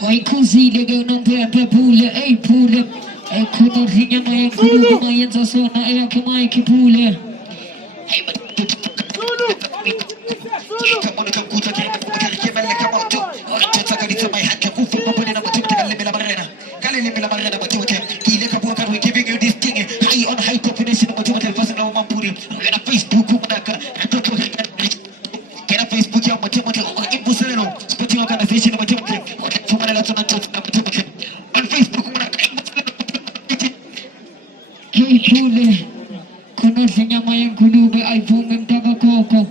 Oi così che non per pule e pule e come figlia mai pule mai in zona e anche mai che pule pule conosce nyama yang kulube iPhone mtaka koko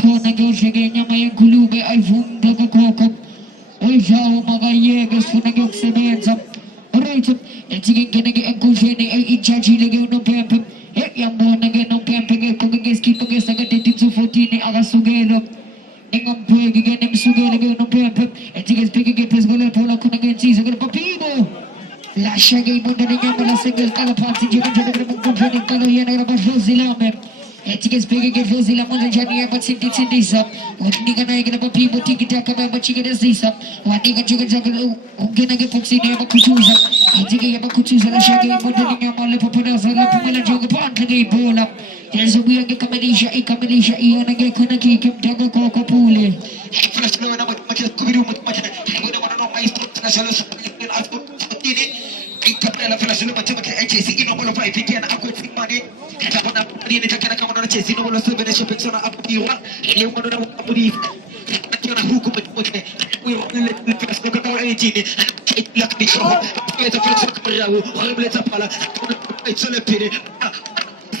kona goshe nyama yang kulube iPhone mtaka koko ojao magayega suna goksebenza right etigen genege enkushene ichachi lege no pempe yambo nage no pempe ge koge skip ge saga 14 agasugelo ningam puege ge nem sugelo ge no pempe etigen spike ge pesgole pola kuna ge chizo ge papibo lascia che i mondi la single cala party giocando per un po' di calo io ne grabo Rosilame e ti che spiega che Rosilame già ne ha sentito sa ogni che ne grabo pipo tiki taka ma ci che sa ogni che gioca che ne che pozzi ne ma cucciusa e ti che ma cucciusa lascia che i mondi le popolose la pomela gioca panca che bola e so qui anche camerisha io ne che con che dago coco pule flash no ma che coviru ma che non mai struttura ai capella flash no macam ke HC ino bolo fight kian aku simani kata pun apa ni tak kena kamu nak HC ino bolo sebenarnya persona apa diwa ini mau nak apa di kena hukum macam ni we flash ko kata HC ni lak di show itu flash ko berawu orang boleh tapala itu lepire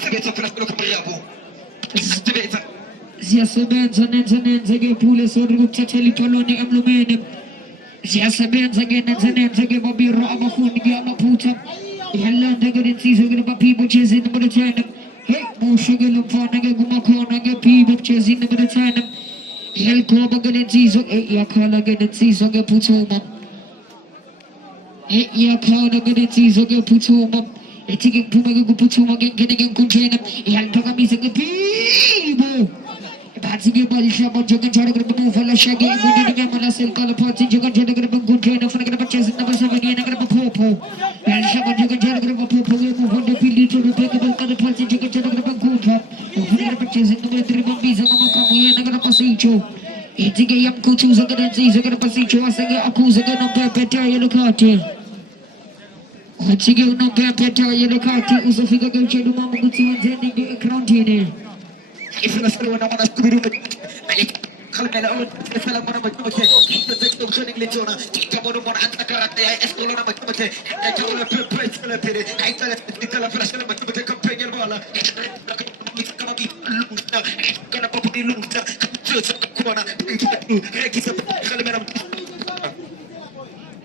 sebetulnya flash ko berawu sebetulnya sia sebenarnya ke pule sorgu cacali koloni amlumene sia sebenarnya ke babiro abafun dia maputa yalla ndagare tsiso ke papibo chezin number 10 hey mushigelo fanage gumakona ke pibo chezin number 10 hel ko bagale tsiso ya khala ke tsiso ke putuma ya khala ke tsiso ke putuma etike puma ke putuma ke ke kunjena yal to kamise ke pibo Batsige balisha bojogan jara group move la shagi gudinga mala sel kala pati jogan jara group gudena fana group chase number 7 yana group popo balisha bojogan jara group popo move on the field to the pick up kala pati jogan jara group gudva fana group chase number 3 bombiza mama kamu yana group pasicho etige yam kuchu zaga tsizo group pasicho asage aku zaga number peta yelo kati etige number peta yelo kati usafika ke chedu mama gutsi wanzeni de crown tine If you are not a good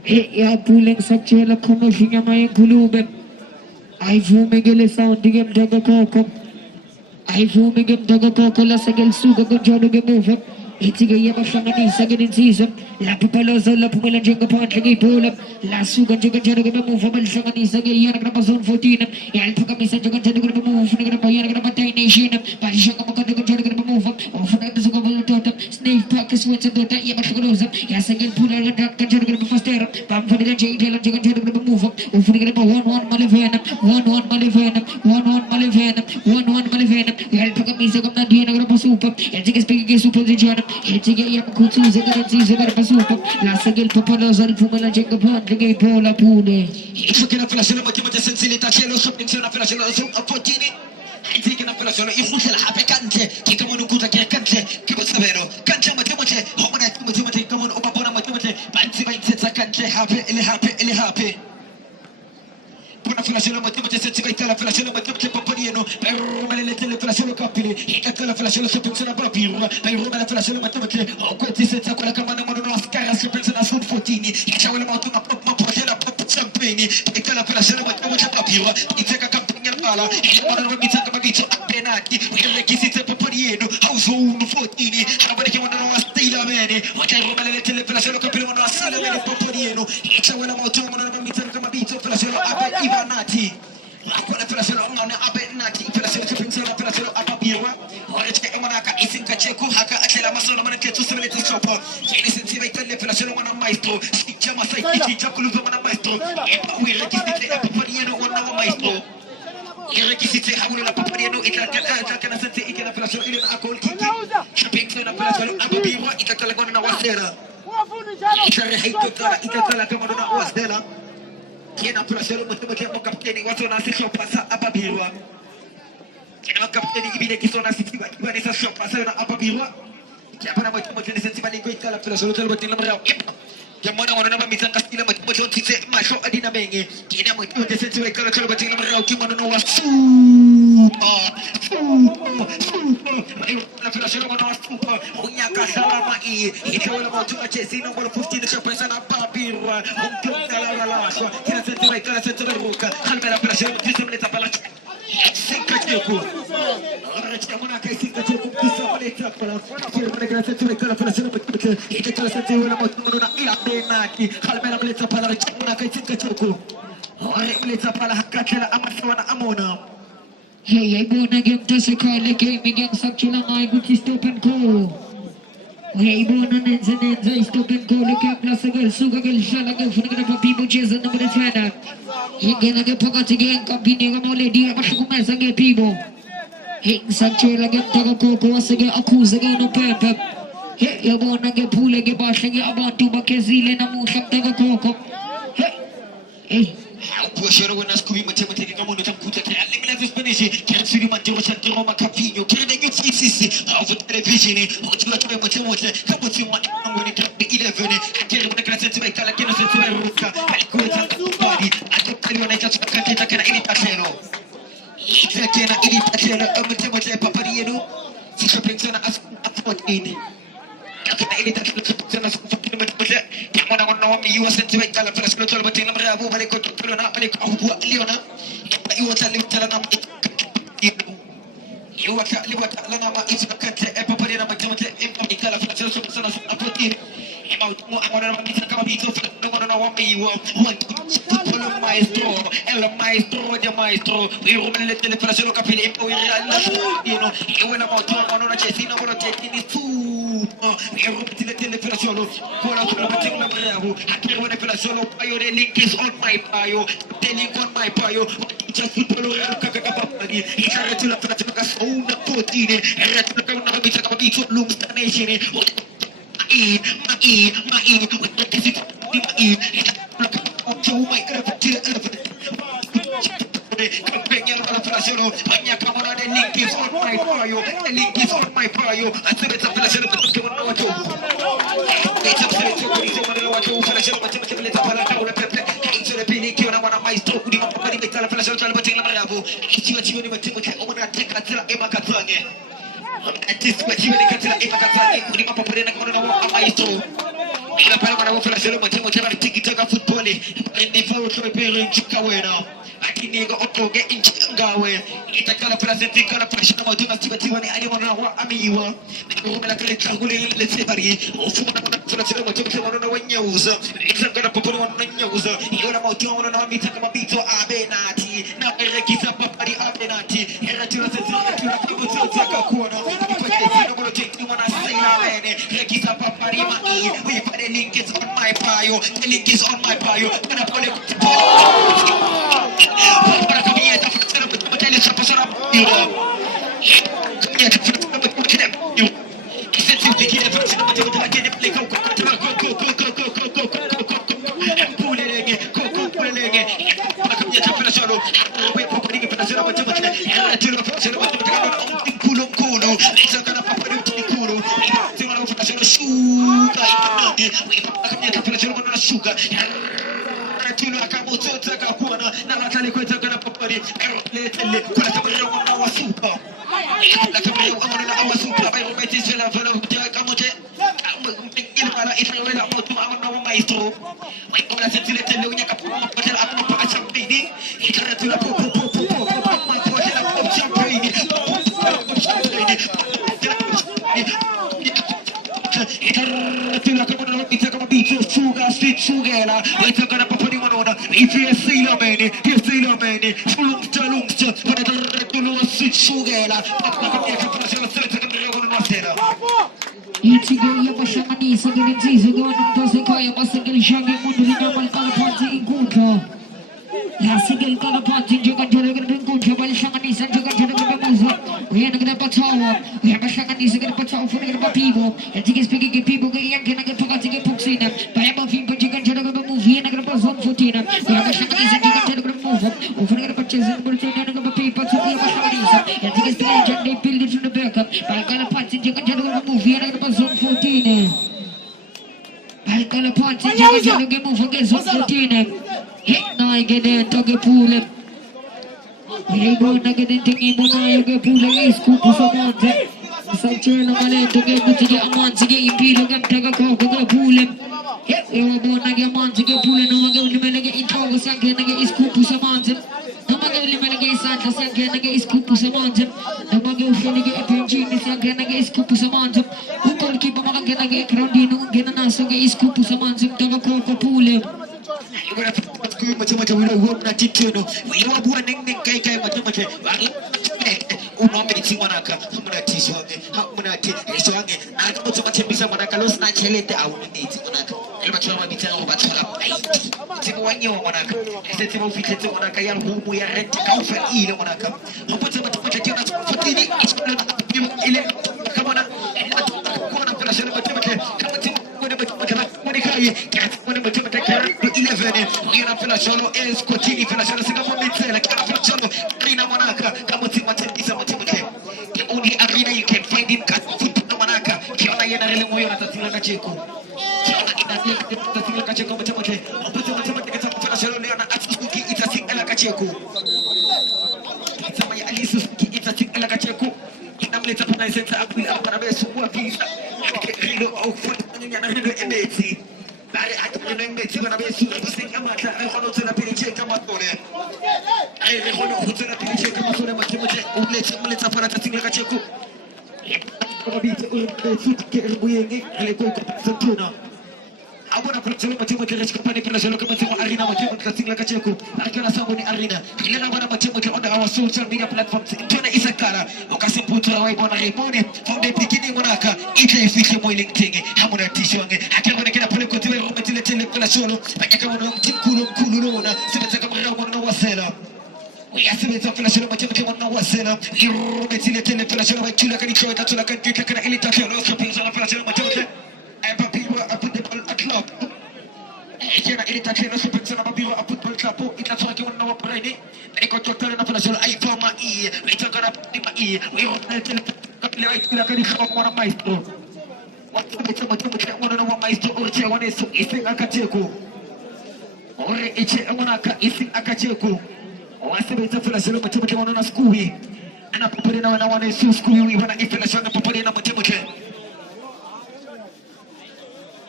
ya puling saja la komosinya main kulube iPhone megele sound digem daga kokop iPhone megem daga kokola segel suga gonjano ge move itiga ya bashangani sagin season la papaloza la pumela jenga pantli bola la suga jenga jano ge move bal shangani sage ya na zone 14 ya alpha kamisa jenga jano ge move funa ge ya na batay nation bal shanga makade ge jano ge move ofuna ge suga bal totem snake pack switch dota ya bashagoloza ya segel pula ge jano ge first era bam funa ge jenga jano ge move ofuna ge 1-1 malevena 1-1 malevena 1-1 malevena 1-1 malevena ya alpha kamisa ge na dia na super ya jenga speak ge super de Etiga yang kutu sekarang segar pasukan la segel papaloza fumela jenga pantli bola pune isso que na flash macam sensibilità cielo sopra na flash a potini itiga na flash ikhusha la hape kante kama nukuta kante kibasa vero kante mate homana mate kama ubabona mate banzi baitsa kante hape hape Puna flash mate sensibilità la flash mate papalieno per romele le flash capili e la flash sopra na papiro per romele flash mate questi senza quella che mandano una scara si pensano a sud fotini c'è una moto una la champagne e la flash mate papiro e tega campagna pala e mandano mi tega magito appenati perché chi si seppe papalieno auso un fotini c'è che mandano una stila bene ma che romele le flash capili mandano a sala bene papalieno e c'è una moto mandano mi tega magito flash ape ivanati la quale flash non ape nati flash maestro, si llama Saiki, ya con una maestro, y requisite a papariano una maestro. I requisiti hauna papariano itakana sente ikana plasio ile na akol kiki. Chapek na plasio ababiwa itakala na wasera. Itare itakala kama na wasera. Kina plasio mtu kapteni watu na sisi pasa ababiwa. Kina kapteni ibine kisona sisi ibane sasa pasa na ababiwa. Kaya na mtu sisi bali ko itala plasio telo batin na mara. Jamona wana na mitanga stila mtu tise masho adina benge. Kina mtu sisi wekala telo batin na mara kimano na wasu. Na plasio na wasu. Unyaka salama ikawa na mtu achezi na bolo 15 cha pesa na papirwa. Mtu la laswa. Kina sisi wekala sisi ruka. Halba na plasio tise mleta pala. Sinka cheko. Jamona kai sinka cheko kisa mleta pala. Kina kana sisi wekala plasio mtu itakala sisi wala mtu na ila benaki. Halba mleta pala jamona kai sinka cheko. Ore mleta pala hakatela amasawa na amona. Hey, I bona game to sekali game yang sakchula ngai guti stop and go. Hey, bona nenza stop and go le game la segal suga gel shala gel funa kana pibo cheza number 10. Ingena ke pagati game kampini ga mole dia masuk mesa ge pibo. Hey, sakchula game to ko ko asege akuza ge no pepe. Hey, ya bona ge pule ge bashe ge abantu bakezile na musha to ko. Hey. Pushero when Scooby Matemate come on computer can let me Spanish can see Mateo Santoro Macapino can they get CC of television what you got to Mateo come with you when it comes to 11 I can't want to get to my Calacano Ruka I go to body I don't tell you when I just can't get any patero it's a can any patero of Mateo Papariano Fisher Pinson as 14 you sent to make Tala Press Local Batin Bravo, but I got to put on up and Leona. You want to live Telanam. You are telling what Lanama is a country, a Papadina Matamata, and Tala Press of Putin. About more, I want to come to no one know me. You want to follow maestro, El Maestro, the Maestro. We will let the Press of Capil, you know, you went about to one on a chasing over a taking his food. You television, the link is on my bio, the link on my bio, just people who are Kakapani, he's a regular Pratas, own the 14, and let's look at the beach of Lumstan Nation. The link is on my bio, the link is on my bio, I said it's a pleasure to Akiniga otoge ingawe itakala presenti kana pressure mo tuna tibatiwa ni ali mwana wa amiwa ngomela kale changule le sebari ofuna na presenti mo tuna na wanyauza itakala popolo na nyauza yona mo tuna na mitaka mabito abenati na rekisa papari abenati era tuna tuna kibutaka kuona kwa kesi ngolo chetu mwana sina bene rekisa papari mai we put the link is on my bio the link is on my bio kana pole para cambiar esta frase no me tienes a pasar a mí. Cambiar esta frase no me tienes a mí. Y se siente que la frase no me tienes a mí. Tino akamutoza kakuona na natali kwenda kana papari letele kwa sababu ya wasupa na kama ya wasupa bayo metisi la vela kuja kamoje mpingine para ifanyela moto ama maestro wao sentile tele unya kapoma patela akapa acha mbili ikatula popo patela kwa champagne ikatula kama ndio kama bicho sugar sweet sugar weka kana papari wanona ifesila meni tulumta para tulu sweet sugar kama kapasha sasa kama wanona tena Itigo Yamashani, Sagan Tizo, Tosekaya, Masagal Shaggy, Mundu, Kalapati, Inkuta. La single Kalapati, Jagan Kunta, Balshani, Sanjagan Muzo, we are going to Patawa, we have a Shangani, Sagan Patawa for the people, and he is speaking people, Yankan, Pagati, Puxina, Payama, Jagan movie, and a Pazon Fotina, we have a Shangani, Sanjagan move, over the purchase and Burton of people to the Shangani, and he is the agent, they build it from the backup, by Kalapati, Jagan movie, and a Pazon Fotina. Kalapati, Jagan move against Fotina. Hit na again, Toga Pool. We go again, taking Monaga Pool, is Kupusamante. Sanchel Male to get to get a month to get Pilo and Tagako Pool. Hit you born again, month to get Pool and Nomaga in Togo Sanka is Kupusamante. Nomaga Limanagay Santa Sanka is Kupusamante. Nomaga Fenega Pengini Sanka is Kupusamante. Who can keep a Maganaga Crandino, Genanaso is Kupusamante, Tagako Pool. You would have much we don't want that tituno. We are one Kai much. Unomiti Manaka, Hamunati Swangi, Hamunati, Swangi, and also Matibisa Manakalos, Nachelete, I will need Manaka. Elmachama Vitano Batala, it's in 1 year Manaka. I said to Manaka, whom we are renting out for either Manaka. Who puts them at come on, and not one of the Shanabata, Come 11, Lina Filasolo is Cotini Filasolo, Singapore, Capacholo, Lina Monaca, Kamutimata, the only arena you can find in Manaka, Kiana Remoya, the Tilakacheco. It's a single Kacheco. It's a single Kacheco. It's a nice sense of Aparabesu, Pisa, and I don't know if you're going to be sing a matter. I want to appreciate Kamatone. I want to appreciate Kamatone, but you will let some little for a thing like a check. I want to put some material company for the local arena, thing like a check. I can assemble the arena. You know what I'm on our social media platforms. Tuna Isakara, Okasim Putra, Raimone, from the beginning, Monaka, it's a fish boiling thing. Hamuna Tishong, I can't get a political Solo, I can't go to Kuluna, Senator Wasela. We are seven of Flash, but you want to Wasela. You methylated Flash, like Tulaka, that's like a Tuka, and Italian shopping on a Flash, and people are put the ball at club. Here I Italian shopping on a Bill, I put the club, it's like you know what I need. I got to turn up Flash, I found my ear, we took up my ear, we all like one of my store. What maestro one is Akacheko or Echemonaka is Akacheko or I said it's a Flash on a school and I put in on a school when I finish on the Papalina Matimoche.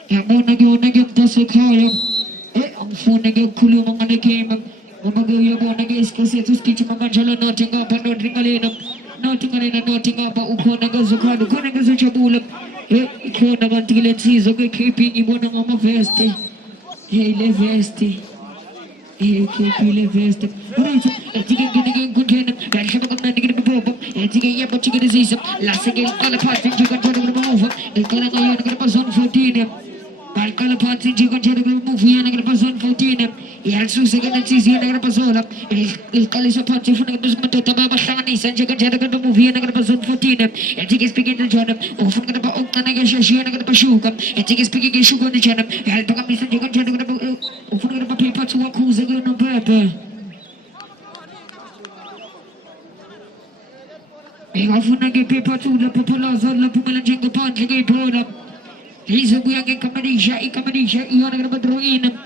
Yamonagam Dosekaya, I'm phoning Kulum on the game. Mamago Yabonagis, Casetus, Kitchen Majala, nothing up and not Ringalina, nothing up, Ukonaga, Ukonaga, Ikona Mantile Tizo, keeping Ibona Mama Vesti. Hey, Le Vesti. Hey, keep Le Vesti. I think I'm getting good in it. I should have got negative problem. I think I am what you get is last again, Kalapati, you can turn them over. And Kalapazon 14. By Kalapati, you can turn them movie and Kalapazon 14. He has to second and season and Kalapazona. Il Kalapati from the Tababa Shani, and you can turn the movie and Kalapazon 14. And he is speaking to John, often the Okanagashi and the Pashuka. And he is speaking to Sugar the Janam. I'll become Mr. You can turn the paper to walk who's again on paper. I often get paper to the Papalas on the Pumalanjanga Pond, you get brought up. He's a young Kamadisha, you are going to ruin.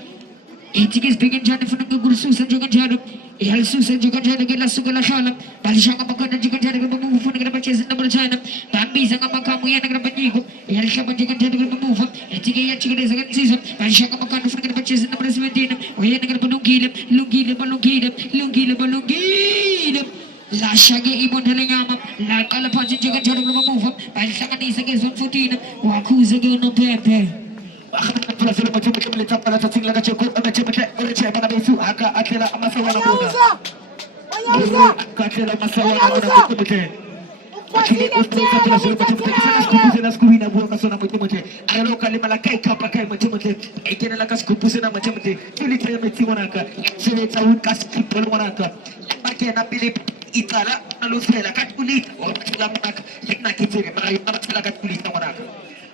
It is big and Johnny from the Google Susan Jogan. He has Susan Jogan to get a Sugala Shala, Balshanga Makana Jogan to move from the Grabachas in the China, Bambis and Makamu and Grabanigo, he has Shaman Jogan to move up, and to get chicken is a season, Balshanga Makana from the Grabachas in the President, we had a Lungi, La Shaggy Ibontelingama, La Calapati Jogan to move up, Balshanis against 114, Waku's again on Pepe. Macam untuk satu langsung macam kita skupi nak buat kasut nama macam ada kali malakai kapakai macam itu nak kas skupu sana macam itu tulis saya mesti mana ka saya tahu kas skupu mana ka pakai nak pilih itala lalu saya kat kulit orang macam mana nak kita mari macam kat kulit mana ka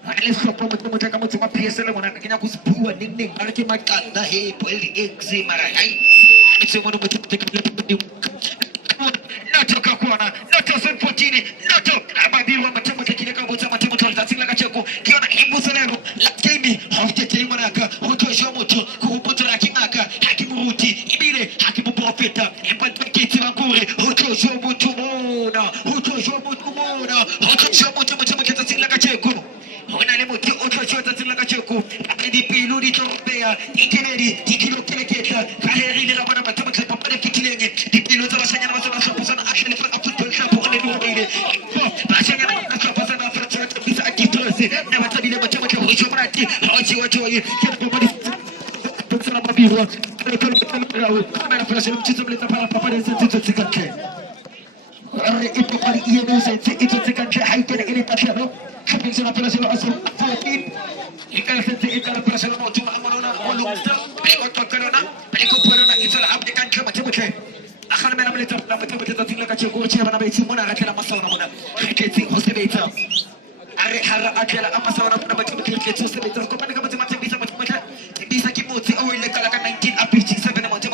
ada siapa macam kamu cuma biasa lah mana kena aku sebuah ning ada ke makan dah poli exi marai semua macam Nato kakwana, nato senfotini, nato ababiwa macam kile kabuta macam tolta sila kachako kiona imbusalero lakini hafte manaka hoto shomoto kubuto lakimaka hakimuruti ibile hakimu profeta empatiki bakure hoto shomoto mona hoto shomoto macam sila kachako ona lemuti hoto shomoto sila kachako akidi piludi torbea ikinedi ikilo keleketa kaheri ni rabana macam papade kitilenge dipilo tabasanya masana sopusana action for up to the shop on the way basanya masana pasana fracture bisa akitrose na matabile macam hojo brati hojo kitu body pensana babiro kamera flash mchezo mleta pala papade sisi tukake itu kali ia sisi itu tukake haitena ile tasharo shopping sana pala sio asal 14 ikala sisi ikala pala sio moto mwana olumsta kwa corona kwa corona itala application kama chama akhana mena mleta na mtata tinga kache ko che bana baiti mona rakela masala mona kiti hosebeta are hara akela amasala na baiti kiti hosebeta ko bana kama mate bisa kimoti o ile kala ka 19 up 57 na mate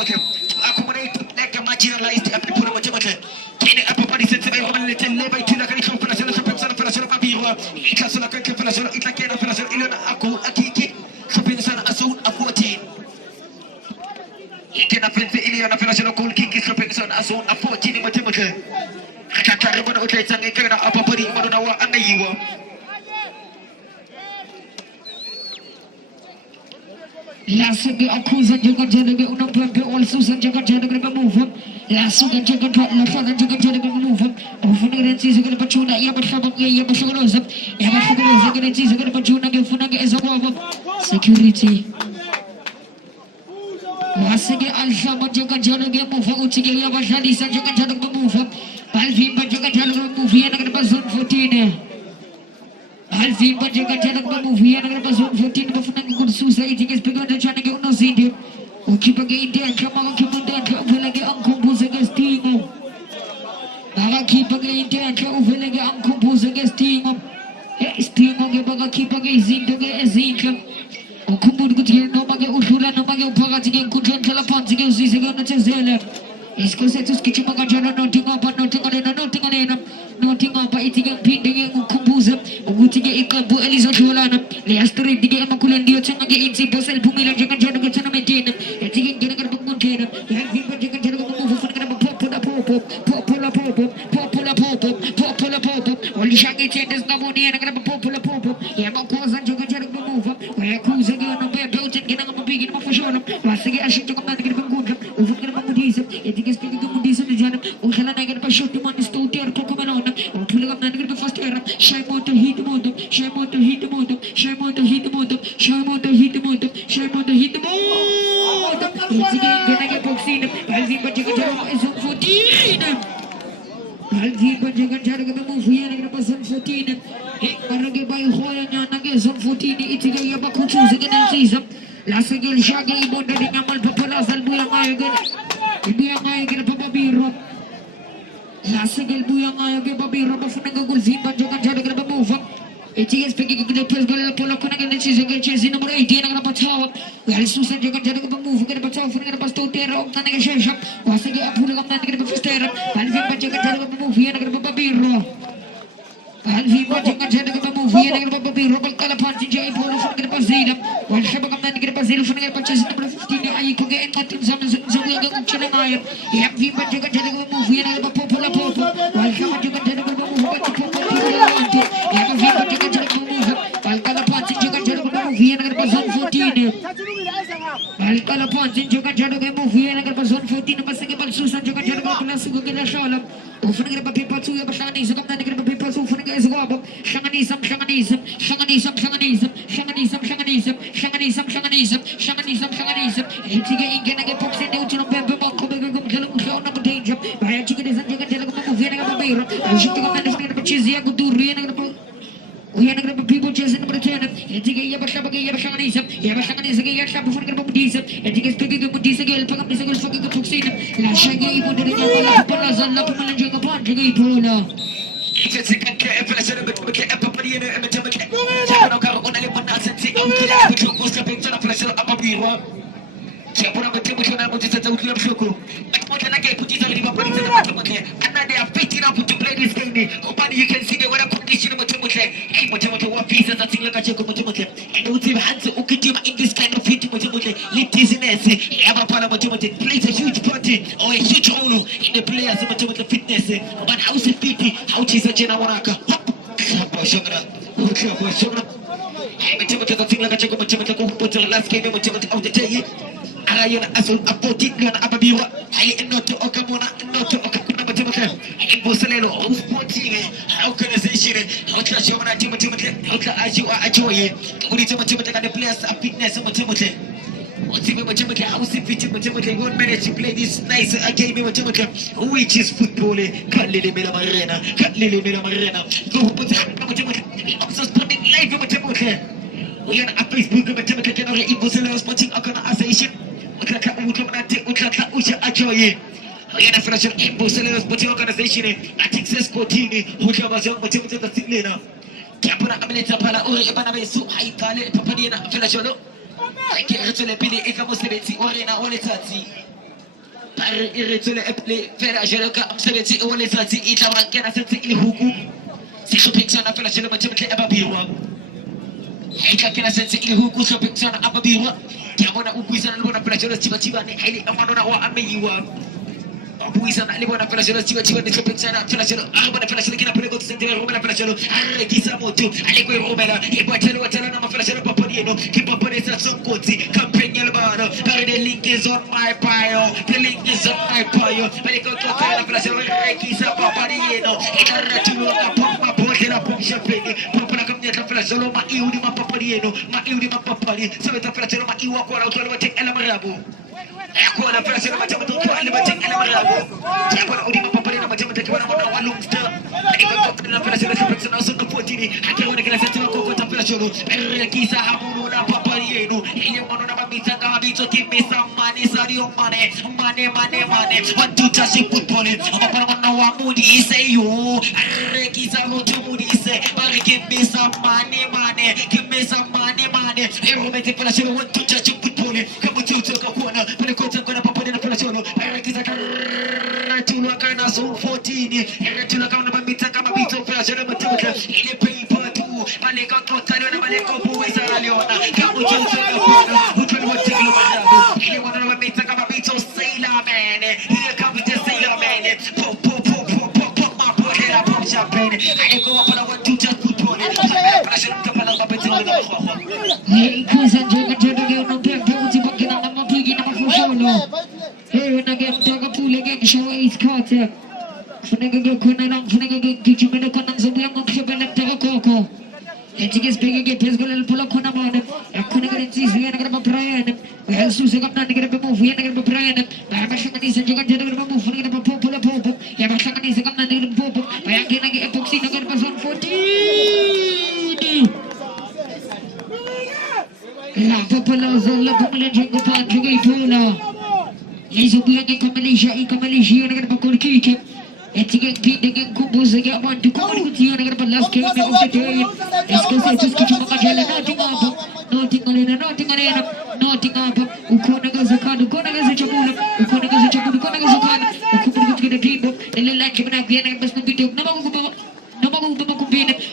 accommodate like marginalized people mate kini apa padi sente ba ko le tele ba itila ka ni operación mabirwa ikasala ka operación itakena operación ile na aku akiki operación asun afuati ikena fense ili ana operación cool kiki operación asun afuati ni mate kakare bana utaitanga ikena apa padi madona wa anayiwa Lasugi akuza jangan jadi unang pempe all susan jangan jadi kerja move lasugi jangan la fada jangan jadi kerja move ufuna gerenci segala pacuna ia bersabak ia bersagolozap ia bersagolozap gerenci segala pacuna ke ufuna ke ezawab security wasige alshama jangan jadi kerja move ucige ia bersadi jangan jadi kerja move balvin jangan jadi kerja move ia nak dapat zone 14 Alvin bajaga jalan movie yang ada pasal 14 berfunang ikut susah itu guys pegang dan cana ke unos India. Oke pakai India cuma ke bunda ke lagi angkum buza guys tingo. Baga ki pakai India ke lagi angkum buza guys tingo. Tingo ke baga ki pakai zinto ke zinto. Angkum buat kucing no pakai usulan no pakai upaga cikin kucing telepon cikin usi cikin macam zeler. इसको से तो किचन में जाना noting apa itu yang pindah yang kumpuz ugutige ikabu eliza jualana le astri dige amakulan dio changa ge insi bosel bungilan jangan jana ke chana maintain etige gena kar bungunten yang viva jangan jana ko move fun kar pop oli shangi changes namoni na kar pop ya ma ko san jangan jana ko move ya ku zage no be belten gena ma bigin ma fushona wasige ashin jangan na kar bungun ufun kar mamudis etige speaking to mudis na jana o khala na kar pa shot man stoti ar ko melona Pulang up nanti first era, Shaimoto hit moto. It's again get boxing. Alvin Bajaga is on 14. Alvin Bajaga Jaraga movie and person 14. Barage by Hoyana is on 14. It's again Yabakuchu again and season. Last again Shaggy Bonda Namal Papalas and Buyanga get a Papa Biro. Lasagel buyang ayo ke babi roba funang gol zimba jangan jadi kerja move. Eci speaking ke depan bola pola kena ke neci jangan cezi nomor 18 nak dapat tahu. Garis susah jangan jadi kerja move ke dapat tahu funang dapat tahu teror ok tanah ke sheshap. Wasagi apur kam nanti ke dapat first teror. Alvin baca ke jadi kerja move nak dapat babi ro. Alvin baca ke jadi kerja move nak dapat babi ro kalau panci jadi bola funang ke dapat zidam. Wasaba kam nanti ke dapat zidam funang ke dapat cezi nomor 15 ayo ke enkat tim zaman zaman yang kena air. Yang Alvin baca ke jadi kerja move nak dapat pola Walkama juga jadi bermove bagi nanti. Yang Viva juga jadi bermove. Walkala Ponsin juga jadi bermove yang akan pasang 14. Walkala Ponsin juga jadi bermove yang akan pasang 14. Pasang ke Balsusan juga jadi berkelas suku kita shalom. Ufun ke papi patsu ya pasang ni suka nanti ke papi patsu ufun ke esgoab. Shanganisam. Itiga ingin ke boxing dia ucap bembe mak ko begum jalan usaha nak danger. Bahaya juga dia jangan jalan move, yan ang Biro. Shifting of management of Chizia Guduri and we are going to people chasing the return. And take a Yabashabaki Yabashanism, Yabashanis, Yashab for the Buddhism, and take a speaking of Buddhism, Pagamisagal fucking Tuxin, Lashagi, Palazan, Lapamanjing upon Jagi Pula. It's a good care for a set of everybody in a Matamaka. Tabanaka on anyone else and take which was the picture of pressure up a mirror. Chapter of Timothy, which is a total of Shoko. Like what can I get put it on the Matamaka? And they are fitting up to play this game. Company, you can see the weather condition of Matamaka. Hey, Matamaka, what pieces that thing like a Choko Matamaka. And with him hands, Ukitim in this kind of fit Matamaka. Litiziness, Yabapala Matamaka plays a huge part or a huge role in the players of Matamaka fitness. But how's it fit? How is a Jenawaraka? Matamaka, thing like a Choko Matamaka, put the last game of Matamaka out the day. Ayon asul apotik dengan apabila ai not to okamona not to okamona Matamaka ai bosalelo sporting organization how to show na Matamaka how to ajoy kemudian Matamaka ada players fitness Matamaka Matamaka how is fit Matamaka won't manage to play this nice game Matamaka which is football kalile mela marena go put Matamaka also sporting live Matamaka we are a Facebook Matamaka can already bosalelo sporting organization Utlaka Uja Ajoy. I am a fresh Bosalero Sporting Organization at Texas Sportini, which was young Matamaka the Siglina. Capona Amelita Pala or Ebanabesu, I call it Papadina Felasholo. I get to the Pili Ekamosetti or in a Olitati. Pari Irritule Epli, Ferajoloka, Amsetti, Olitati, Itawa, Ganasati, Huku. Six picture of Felasholo Matamaka Ababiwa. I can sense it who goes up in Ababiwa. Yamana Uguizan Luna Pressure Chiva, Haley Amana or Amayua. Uguizan Alibona Pressure Chiva, the Tropics and Pressure, Albana Pressure, Kinapo, Sentinel, Roman Pressure, Arekisamoto, Alego Romela, Ipatelo, Talana Pressure, Papadino, Kipaponesa Sonkoti, Campaign Yalbano, the link is on my bio, the link is on my bio, Medical Pressure, Rekisa Papadino, Itaratu, Papa, Portela, Pomshapini, Papa, Flasolo, Maiudi, Papadino, Maiudi, Papadi, so the Flasolo, Maiwa, Quala, take Elamarabu. Aqua Flasolo, Matamatu, Elevating Elamarabu. Japana Udima Papadina, Matamata, one look still. I got Flasolo, also the Portini, I can't want to get a set of Coco Flasolo, Rekisa, Hamuna, Papadino, Ilimona, Mita, give me some money, Sadio money. 1, 2, touch football. I'm Moody, say you, Rekisa, Moody, say, give me some money, give me some money. Everybody for the want to touch football. Come to take a corner, but the coach is going to pop in the Flasolo. Eric is a to look at us 14. Eric to look on the Mitaka Mito Flasolo, in the paper too. Maleko Totalo, Maleko, who is a Leona. Come to take a corner, who can watch the anyone of the Mitaka Mito Sailor Man. Here comes the Sailor Man. Pop, my pocket, champagne. I go up and I want to touch football. Hey, cousin, Jagan, no black beauty, but get on my pig in my phone. Hey, when I get dog pool again, show his carter. Funega Kunan, Funega, get you in the Conans of Young Shaban and Tagaco. And he gets big again, Pesco and Pula Conaman. I couldn't get it easy, and I got a Brian. We have Susan up to get a move, we had a Brian. Yamashanis and Jagan did a move, and a popular pope. Yamashanis and Gandan Pope. I can't get epoxy, I got a 14. La Popolosa, La Pomela Jingo Park, Pula. He's a blanket Malaysia, Malaysia, and a Bakurki. And to get beat again, Kumbos again, one to come with you, and a last game of the day. It's because I just get you nothing up. Ukonagas a card, Ukonagas a Chabula, Ukonagas a Chabula, Ukonagas a card, Ukonagas to the people, and the land Jimana, and must be took Namaku,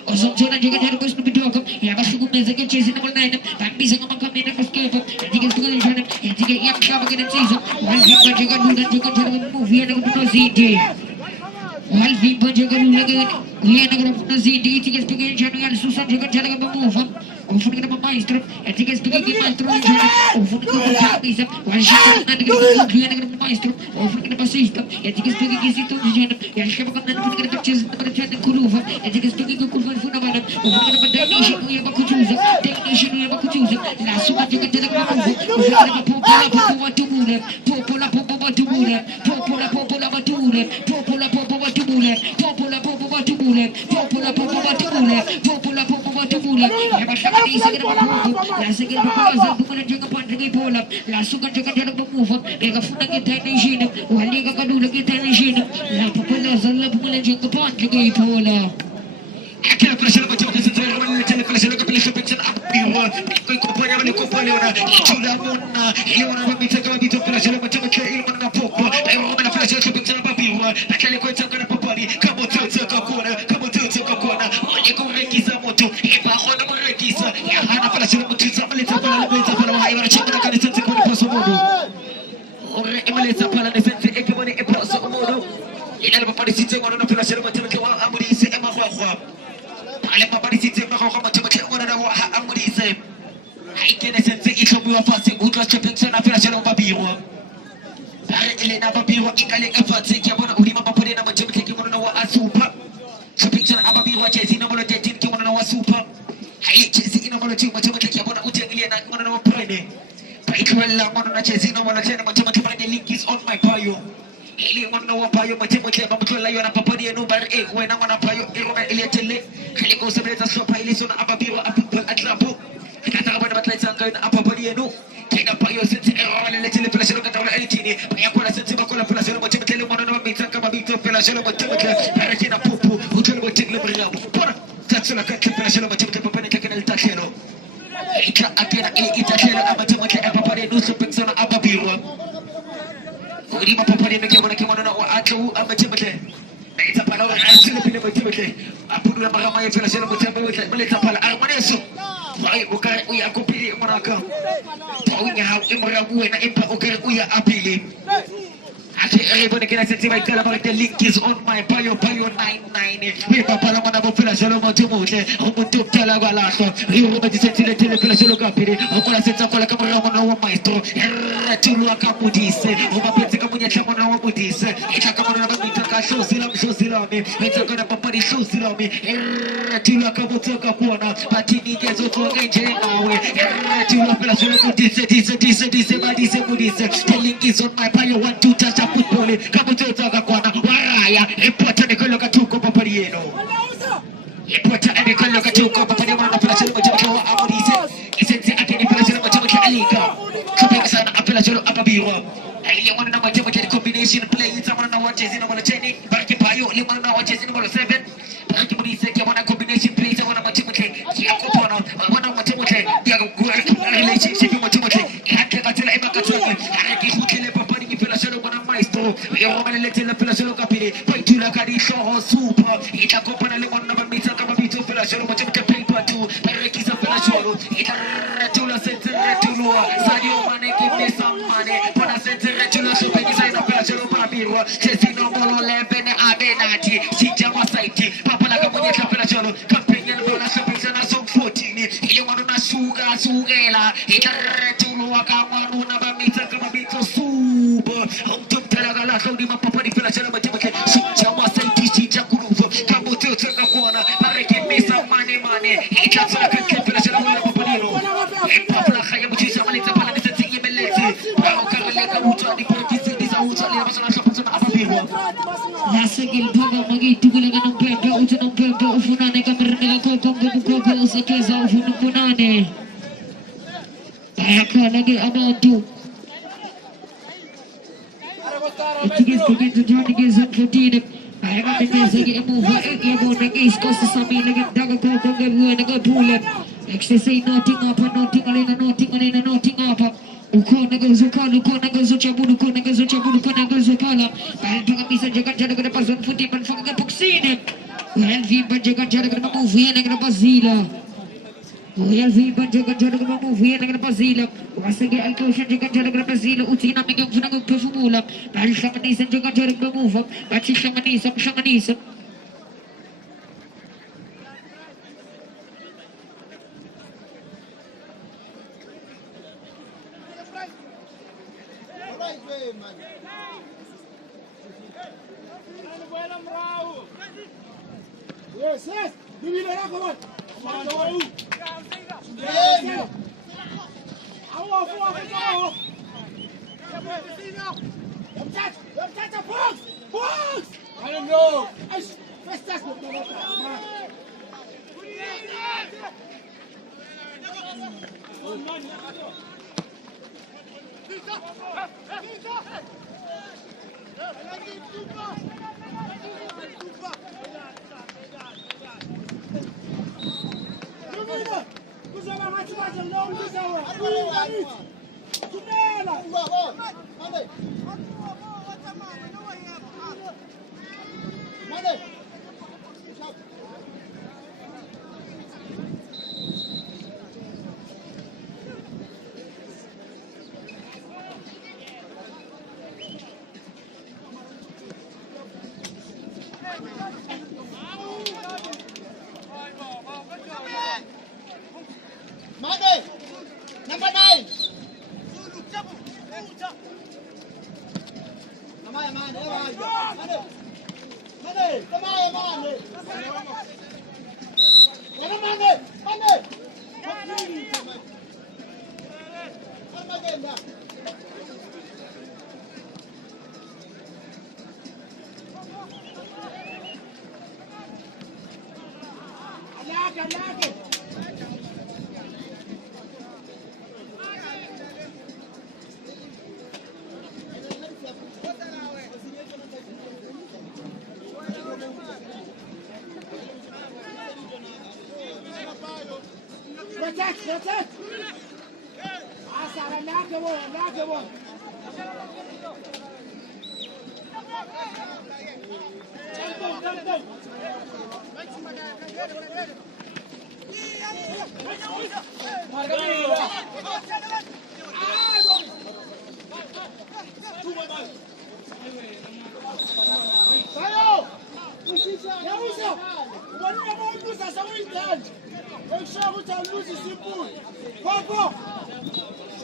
or some sort of Jagan goes to be talking. Yabashu is again chasing number 9, and Bisang coming in escape, and he gets to the channel, and to get young Shabak in the season. While you can move here and go see. While people Jagan, we are going to see the tickets begin January, Susan Jagan move offering them a maestro, and tickets begin maestro, offering the while she can't get maestro, offering the system, and tickets begin easy to the gender, and Shabak and the pictures of the Channel Kuruva, and tickets begin to Kurvan Funamana, offering the technician we have a Kutuza, last one you get to the Popola Bature, batule, popola popo batule, popola popo batule. Eba shakani segera babu, la segera babu zabukan jaga pandegi bola, la sukan jaga jaga babu, ega funa kita ni jina, wali ga kadula kita ni jina, la popola zalla bukan jaga pandegi bola. Aquela pressão que eu disse, aquela pressão que eu pensei na pior, que acompanhava ele acompanhava, chula mona, eu não me toca me toca pressão, mas eu quero ir na popa, eu não me pressão que eu pensei na pior, aquela coisa que eu não pode, como tu toca cona, olha como requisa moto, e para onde não requisa, e a hana pressão que tu sabe, ele tá para lá, agora chega na cabeça que eu posso mudar. Ora, ele está para nesse que eu vou posso mudar. E ela vai parecer que eu não pressão, mas eu quero amor isso é uma rua. Ale paparisi tema kwa macho wana na wa amurize haikene sense itobu wa fasi utwa chepengsa na fela shelo babiro pare ile na babiro ikale kafati kia bona ulima papore na macho kiki mwana wa asupa chepengsa na babiro chezi na mwana tetin ki mwana wa super hai chezi ina mwana chuma macho kiki bona utengilia na mwana wa prene paitwala mwana na chezi na mwana tena macho kiki the link is on my bio ili mwana wa bio macho mtwala yona papore no bar wena mwana bio iroma ile tele Kaliko sebenarnya sopa ini sona apa biwa apa atlapo. Kata kapan dapat lain sangka apa beri anu. Kena payo sensi error le tele pela selo kata orang ini. Payo kola sensi bakola pela selo macam tele mana nama minta kama bito pela selo macam para kena pupu hotel macam le beramu. Pora tak selo kata pela selo macam apa ni kena letak selo. Ika akhirnya ini ita selo macam apa beri anu sepeng sona apa biwa. Ini apa beri macam mana nama atau macam Ita para orang asli pilih betul-betul. Apa dulu ramai yang film betul-betul boleh tapal armaneso. Baik bukan uya aku pilih mereka. Tahunya hau imrabu na impa ukir uya apili. Akhirnya boleh kena setiap kali mereka link is on my bio 99. Kita pala mana mau film selalu macam itu. Untuk jalan galas. Rio macam setiap film selalu kapiri. Aku rasa kalau kamu ramai nama maestro. Culu kamu dise. Orang berarti kamu nyata nama dise. Kita kamu nama show silam ni kita kena papari show silam ni tila kamu toka kuona batini gezo toka nje nawe tila pela show dise badise telling is on my bio 1 2 touch up football kamu toka kuona waraya ipota ni kolo katuko papari yeno ipota ni kolo katuko papari mana pela show macam kawa amudise isensi akini pela show macam alika kupeka sana apela show apa biwa Yang mana nama macam combination play itu mana nama chase ni mana cheni bagi payo ni mana nama chase ni mana 7 bagi munisi yang mana combination play itu mana macam dia ko pono mana macam dia relationship macam hak kata la imak kata hak ikut le papari ni pela selo mana maestro yang mana le tele pela selo kapile paitu la kadi show super ita ko pana le mana nama mita kama bitu pela selo macam pay tu rekisa pela selo ita tula center tulua sadio mane kimbe samane pana center tula super design pela selo papiro chesino molo levene abenati sijama saiti papa la kamunya pela selo kampenya bola super sana som 14 ile wana na sugela ita tulua kama una bamita kama bitu super untuk talaga la kau di papa di pela selo macam sijama saiti sijakuruva kamu tu tengah kuana bareke mesa mane ita sala pela selo papa dilo papa la kaya muci sama lita pala ni senti yemeleti au kama kamu di politisi di sauta ni masana sama apa biwa Nasegil baga magi tugulega ng pembe uti ng pembe ufunane kamerga ko kombe usekeza ufunane aka lagi amadu Itigis to Johnny gives up 14 I got the message in move you go the case cost some lagi daga ko kombe naga pula say nothing up uko naga zuchabudu kala bahal bisa jaga jaga ke depan zon putih pan fanga puksine bahal vipa jaga jaga ke movie naga bazila bahal vipa jaga jaga ke movie naga bazila wasage alkosha jaga jaga ke bazila utina migam sunaga pefumula bahal shamanisa jaga jaga ke move bachi shamanisa Yes, Bibi na ako man. I don't know. Protect! Asara, knock the one.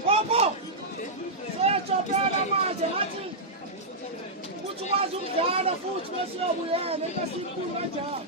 Popo! Seyachobela manje ngathi ukuthi ukwazi ukudlala futhi bese uyabuyela ekasinkulu kanjalo.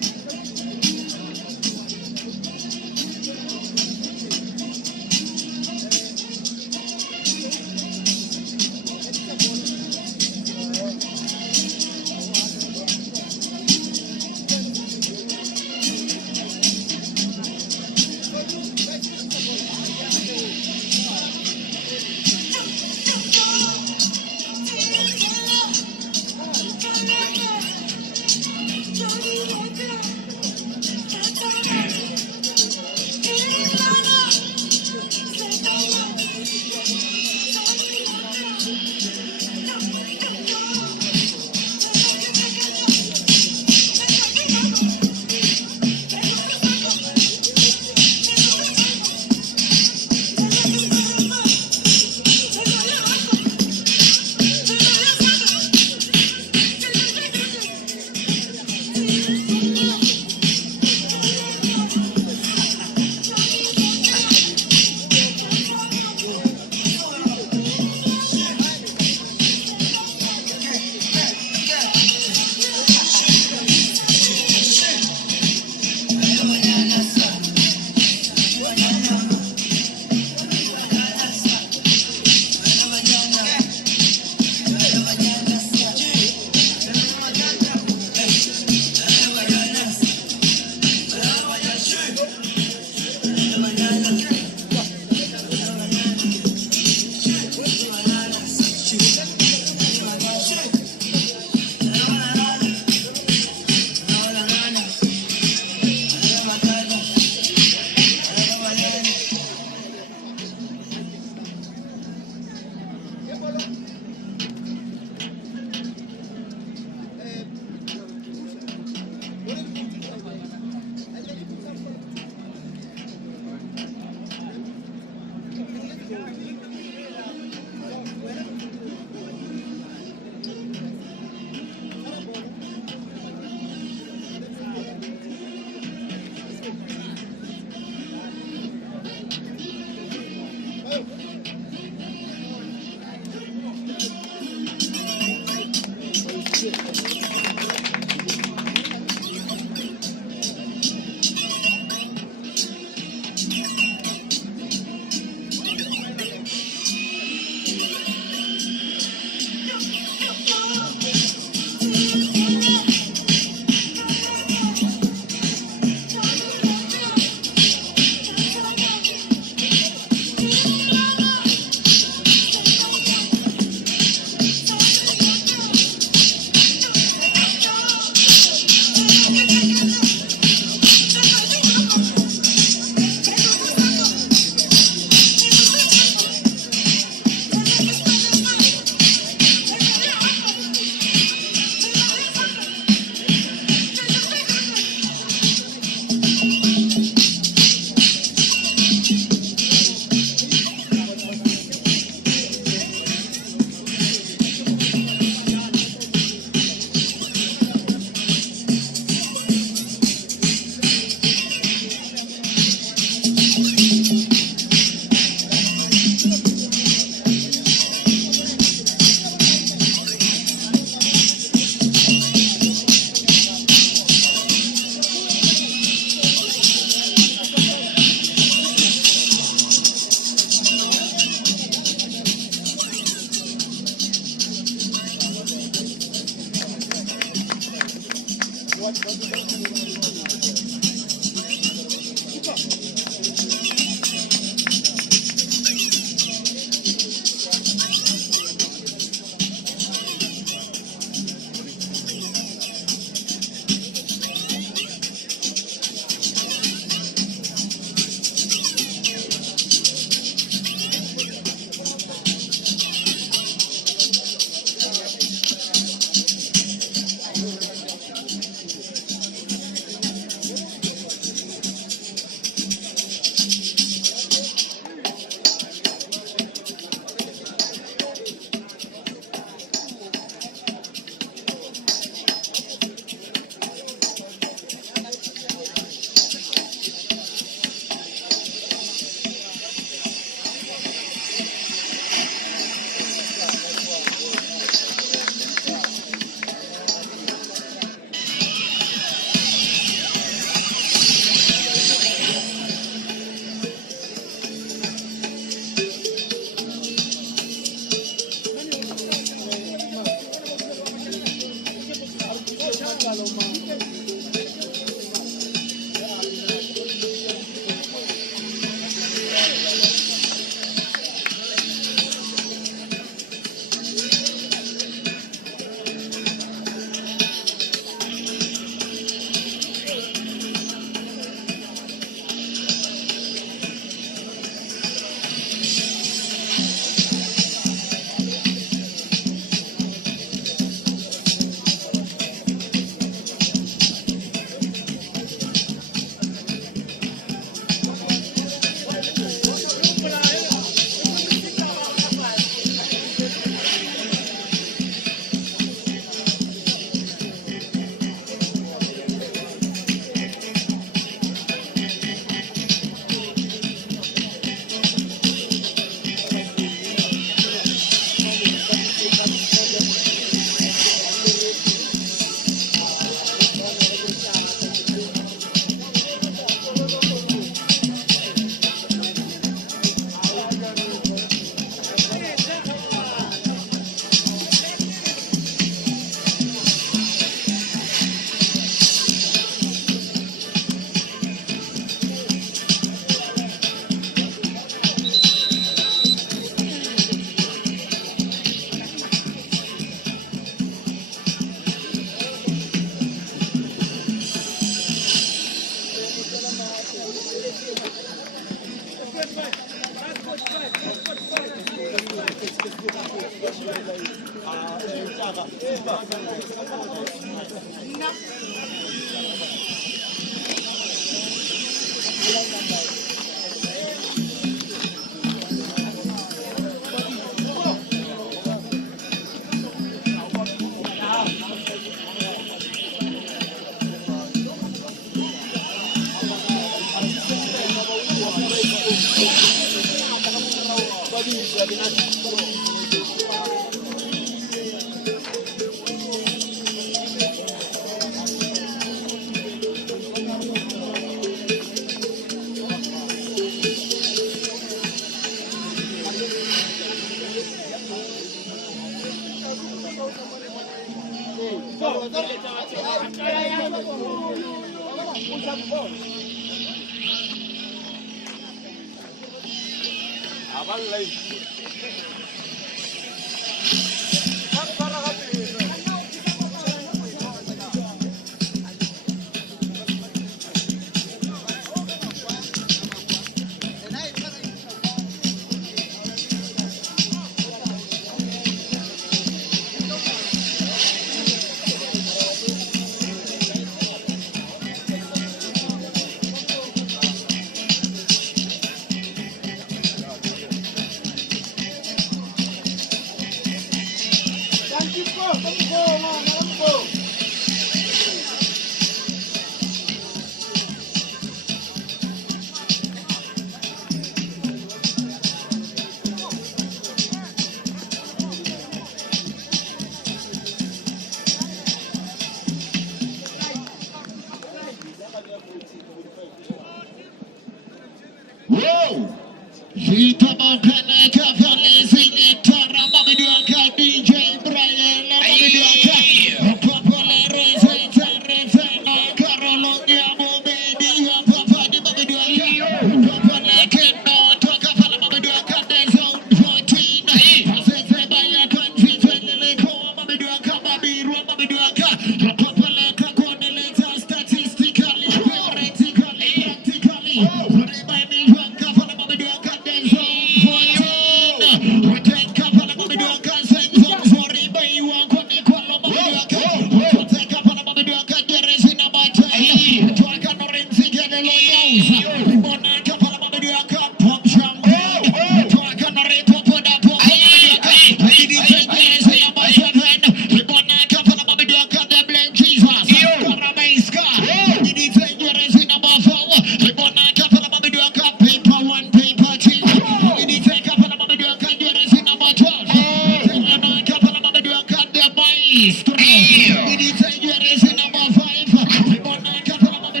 East. We need to do this in number 5. We want to couple of the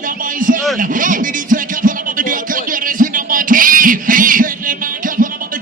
number 7. We need to couple of the this in number 2. Couple of the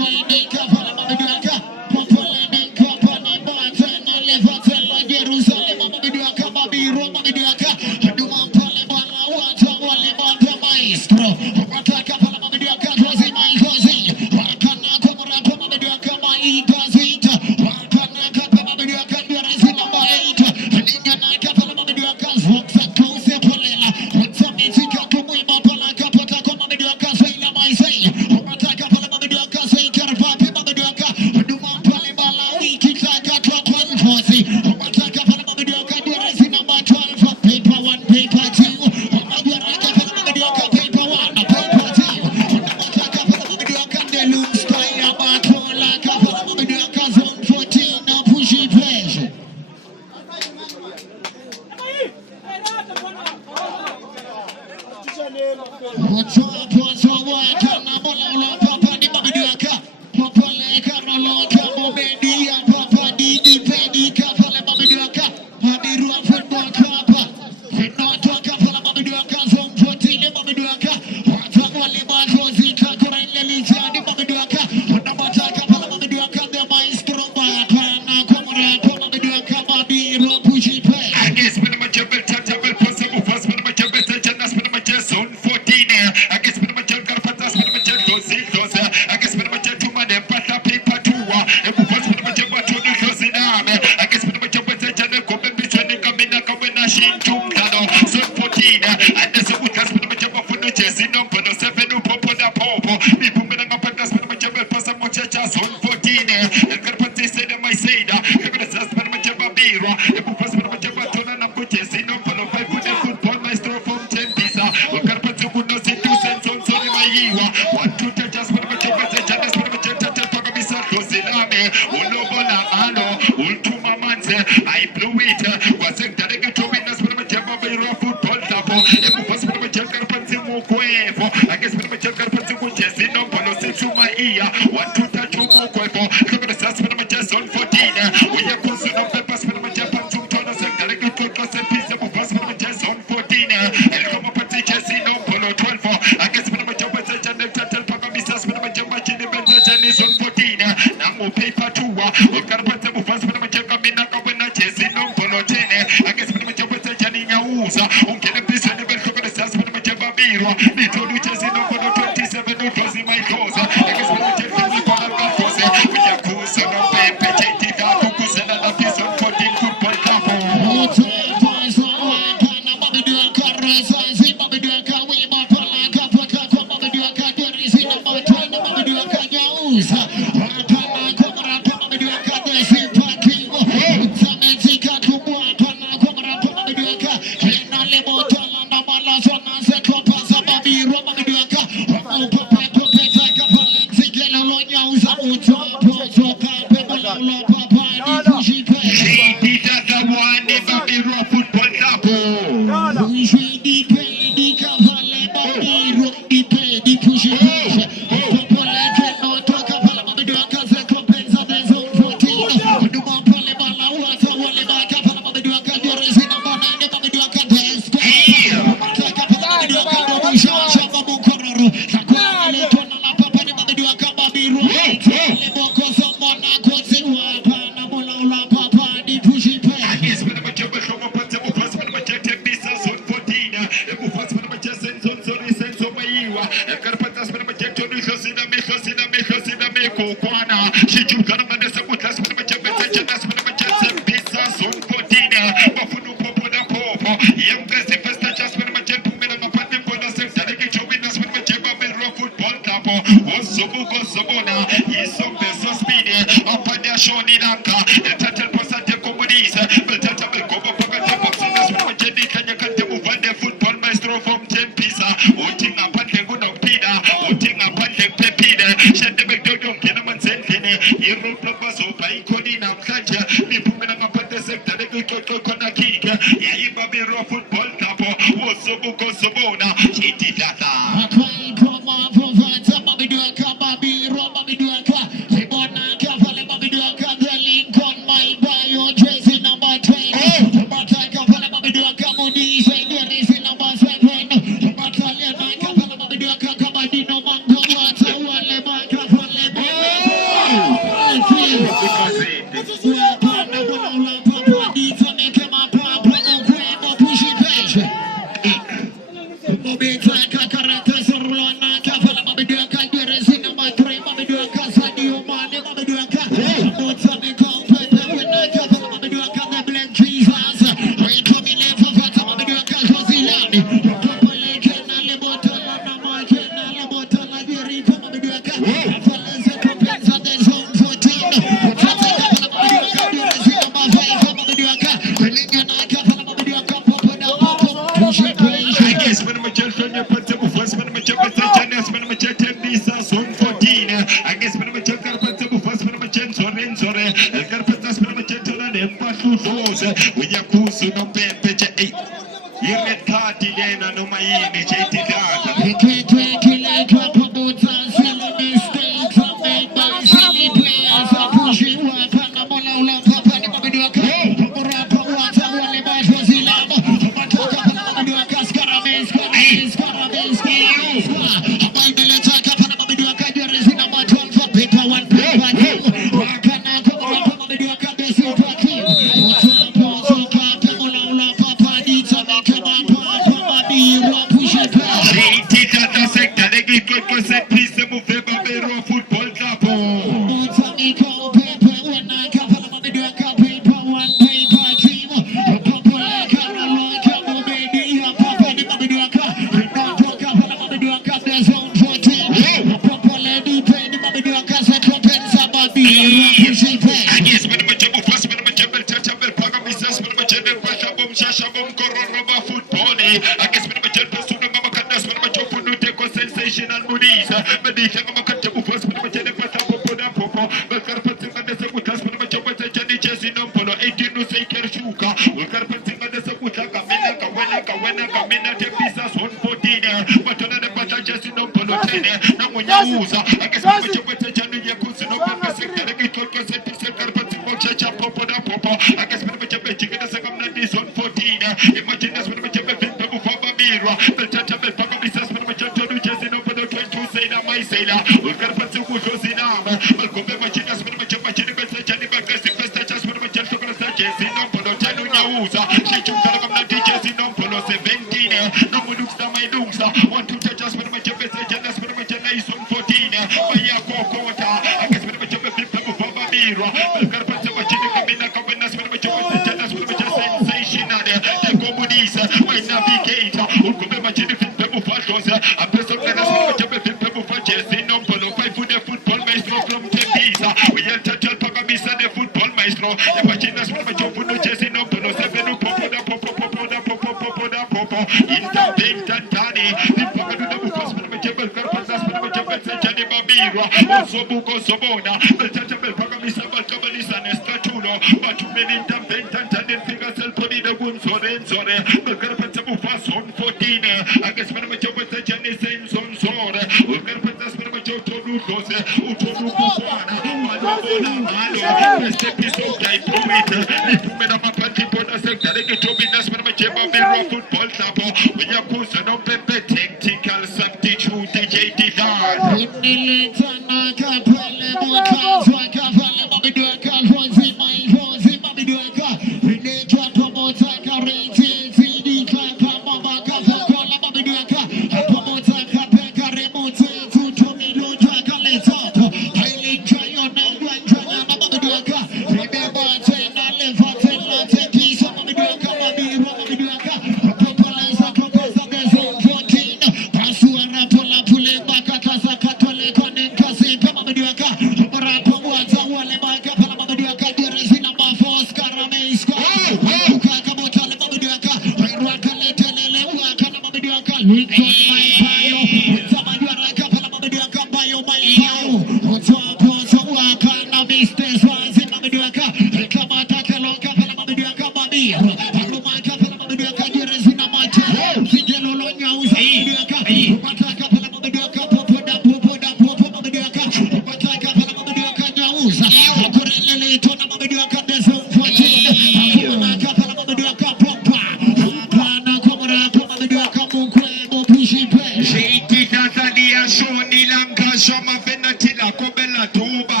Shoni Lanka Shama Venatila Kobela Tuba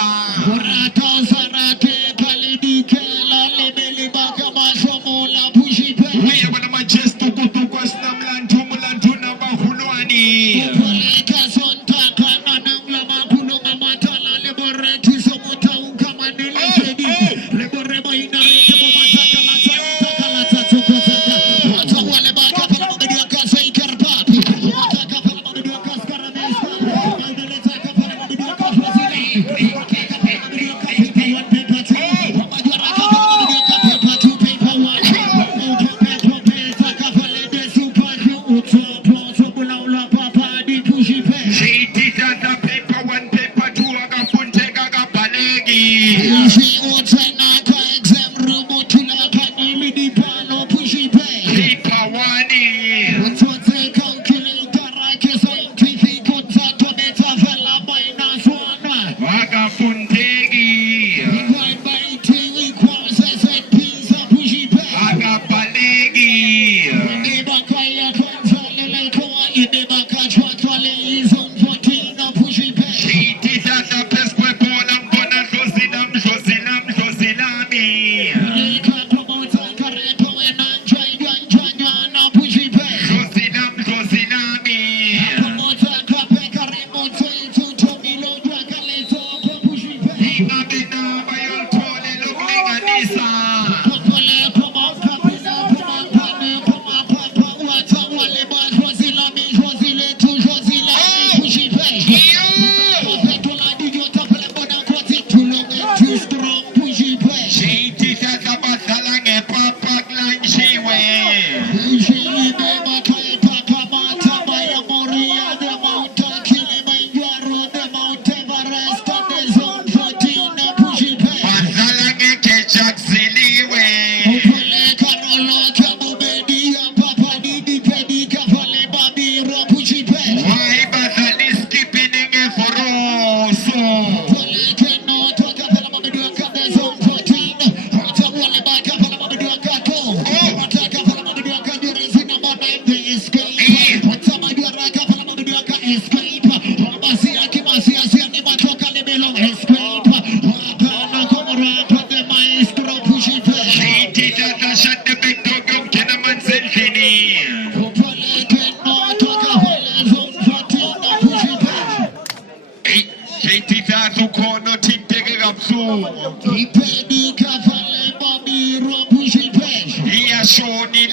Rato Sarata Wakafuntegi Shoni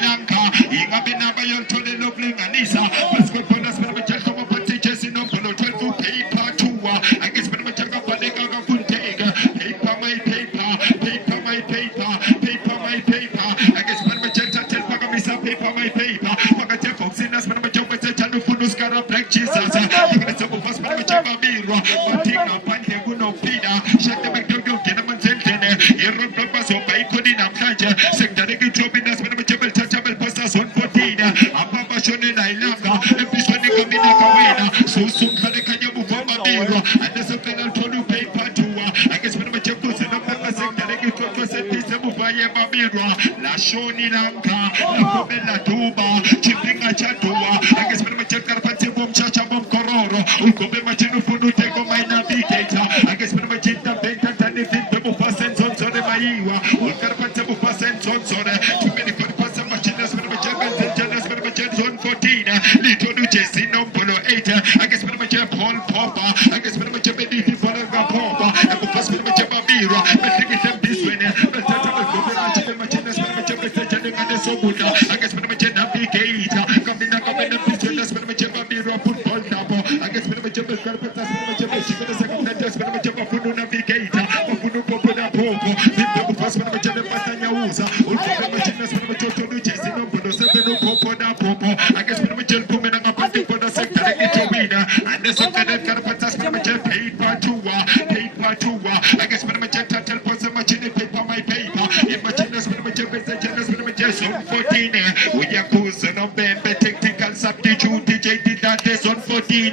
Lanka, Mina Bayon Tony Lovely Anisa. Basketball has been a check of a partages in Polo 12 paper 2. I guess when I check up a leg of a paper, my paper, paper, my paper, paper, my paper. I guess when I check that Pagamisa paper, my paper. Pagate Fox in us when I jump with the channel for those kind of black Jesus. I'm going to say, well, first when I check a mirror, but take up and they will not feed her. Shut the back door, get them and send them. You're a purpose of bacon in a plant. Sector, they get trouble in us when I check a touchable posters 114. I'm Papa Shonen, I love her. If this one come in like a winner, so soon can they can you move on my mirror? And there's something I'll tell you paper to I guess when I check those in the member sector, they get 12% this move by a mirror. La Shoni Lanka, La Pomela Tuba, Chipping a Chatua. I guess when I check Carpati Boom Chacha Boom Cororo, Ukobe Machino Fudu take on my navigator. I guess when I check the bank and if it double percent on Sore Maiwa, Carpati Boom percent on Sore, too many percent machines when I check and Janus when I check zone 14, Little Jesse Nombolo 8. I guess when I check Paul Popper, I guess when I check Beniti for the Popper, and the first when I check Babira, but they get them this way, but that's how I check the machines when I check the Janus and the Sobuda. I guess when I check navigator, come in the pictures when I check Babira football double. I guess when I check the Carpetas, when I check the second letters, when I check a Fudu navigator, a Fudu Popo da Popo, the first when I check the Patanya Usa, also the machines when I check the Jesse Nombolo 7 Popo da Popo. I guess when I check Pumin and a party for the sector, they get your winner, and the second Carpetas when I check paper 2, paper 2. I guess when I check that tell person machine paper my paper, if machines when I check the Janus when I check zone 14, we are cousin of them, technical substitute, DJ did that zone 14.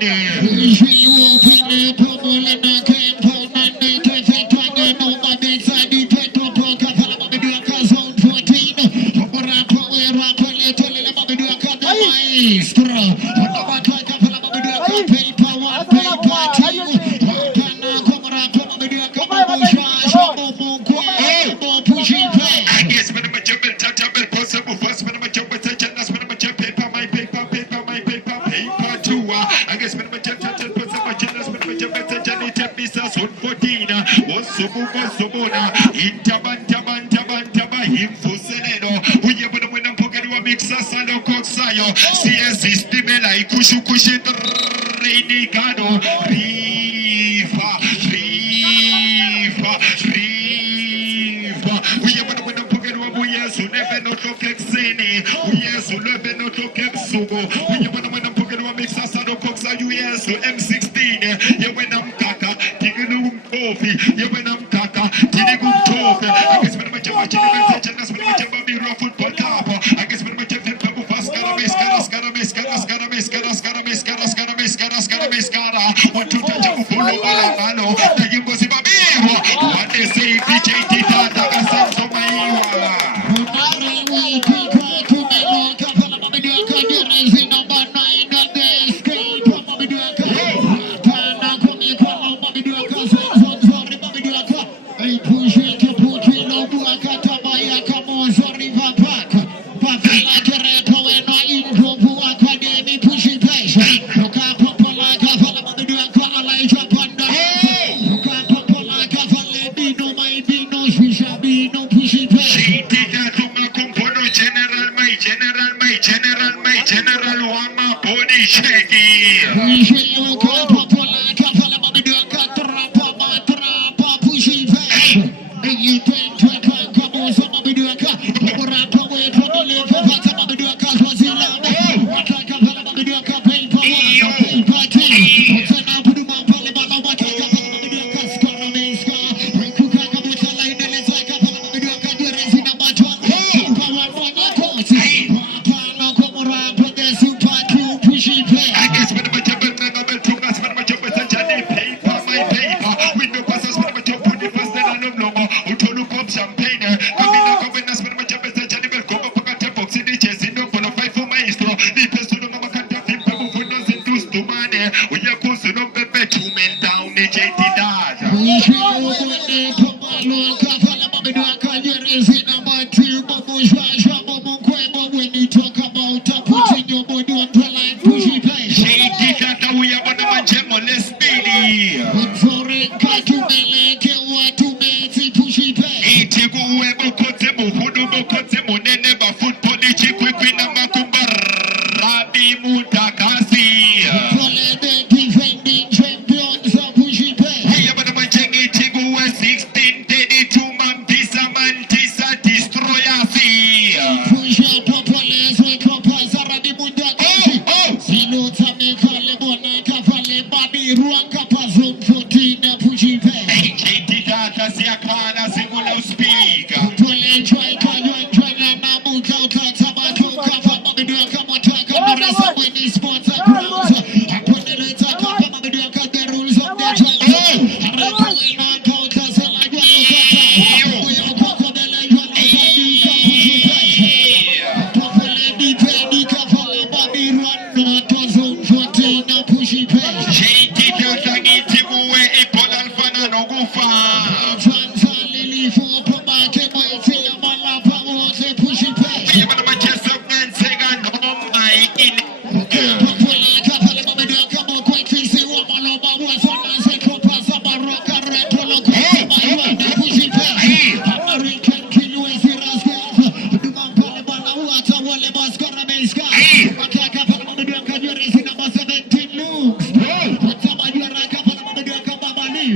M16, you when I'm kaka, Tigulum coffee, you when I'm kaka, Tigulum coffee. I guess when I'm a that's when I'm a mirror football cup. I guess when I'm a Pabu Fascara, what to touch a follow Balano, the Yimbosi Babiru, what they say, DJ Tita, Taka of my General Wama Body Shaggy. Football ni mutakasi. Pole the defending champions of Pushipe. Hiya bana machengi tigu wa 1632 Mambisa Mantisa Destroyasi. Pushipe pole zeko pasara di mudakasi. Sino tamekale bona kafale babi ruanka pazum 14 Pushipe. JT Tata siakana singula uspika. Pole joy kayo jana na mukauta tabatu kafa mabidua kama taka marasa mweni sports and grounds. Apone taka kama mabidua ka the rules of the jungle. Haraka wena kauta sala jwa kata. Uyo koko bele jwa sabi ka Pushipe. Pole defendi kafale babi ruano to zone 14 na Pushipe. JT Tata ngitimu we ipola alfana no gufa. Transalili for Pabake Moiti Amala Power the Pushipe. Hiya bana macheso mensega no maikini. Pole kapale mabedua kama kweti si wa maloba wa zona zeko pasa baroka reto loko mayua na Pushipe. American kiluezi raskas. Duma pale bana uata wale baskara meiska. Mataka pale mabedua kajuri zina ma 17 looks. Watama juara kapale mabedua kama bali.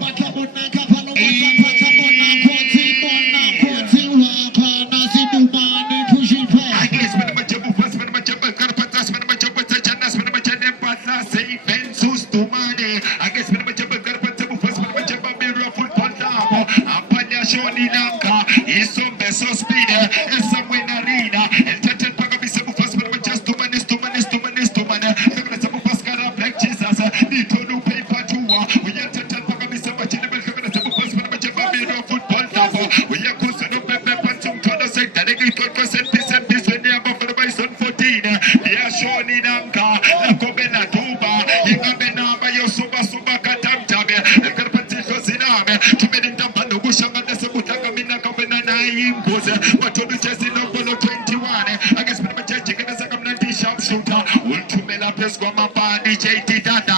Makamuna kapalo makamuna koti mona koti wapa nasi dumani Pushipe. I guess when I'm a jump, first when I'm a jump, Karpatas, when I'm a jump, Chanas, when I'm a jump, Patla, safe and Sustumane. I guess when I'm a jump, Karpatas, first when I'm a jump, Mirror football down. Apanya Shoni Lanka, is some beso speed, and somewhere in arena, and Tatan Pagabisa, first when I'm a just to man, the rest of us got black Jesus, Nito no paper to we are Tatan Pagabisa, but you never come to first when I'm a jump, Mirror football down. We are Kusan of Pepe Patum to the sector, they get 12% peace and peace when they are for the Bison 14. They are Shoni Lanka, La Kobena Tuba, Ingabena, Yosuba Suba Katamtabe, and Karpatiko Siname, to Medinta Panubusham and the Sabutaka Minakabena Impose, but to the Chesino Polo 21. I guess when I'm checking the second sharpshooter, Ultumela Pesquama Pani JT Tata.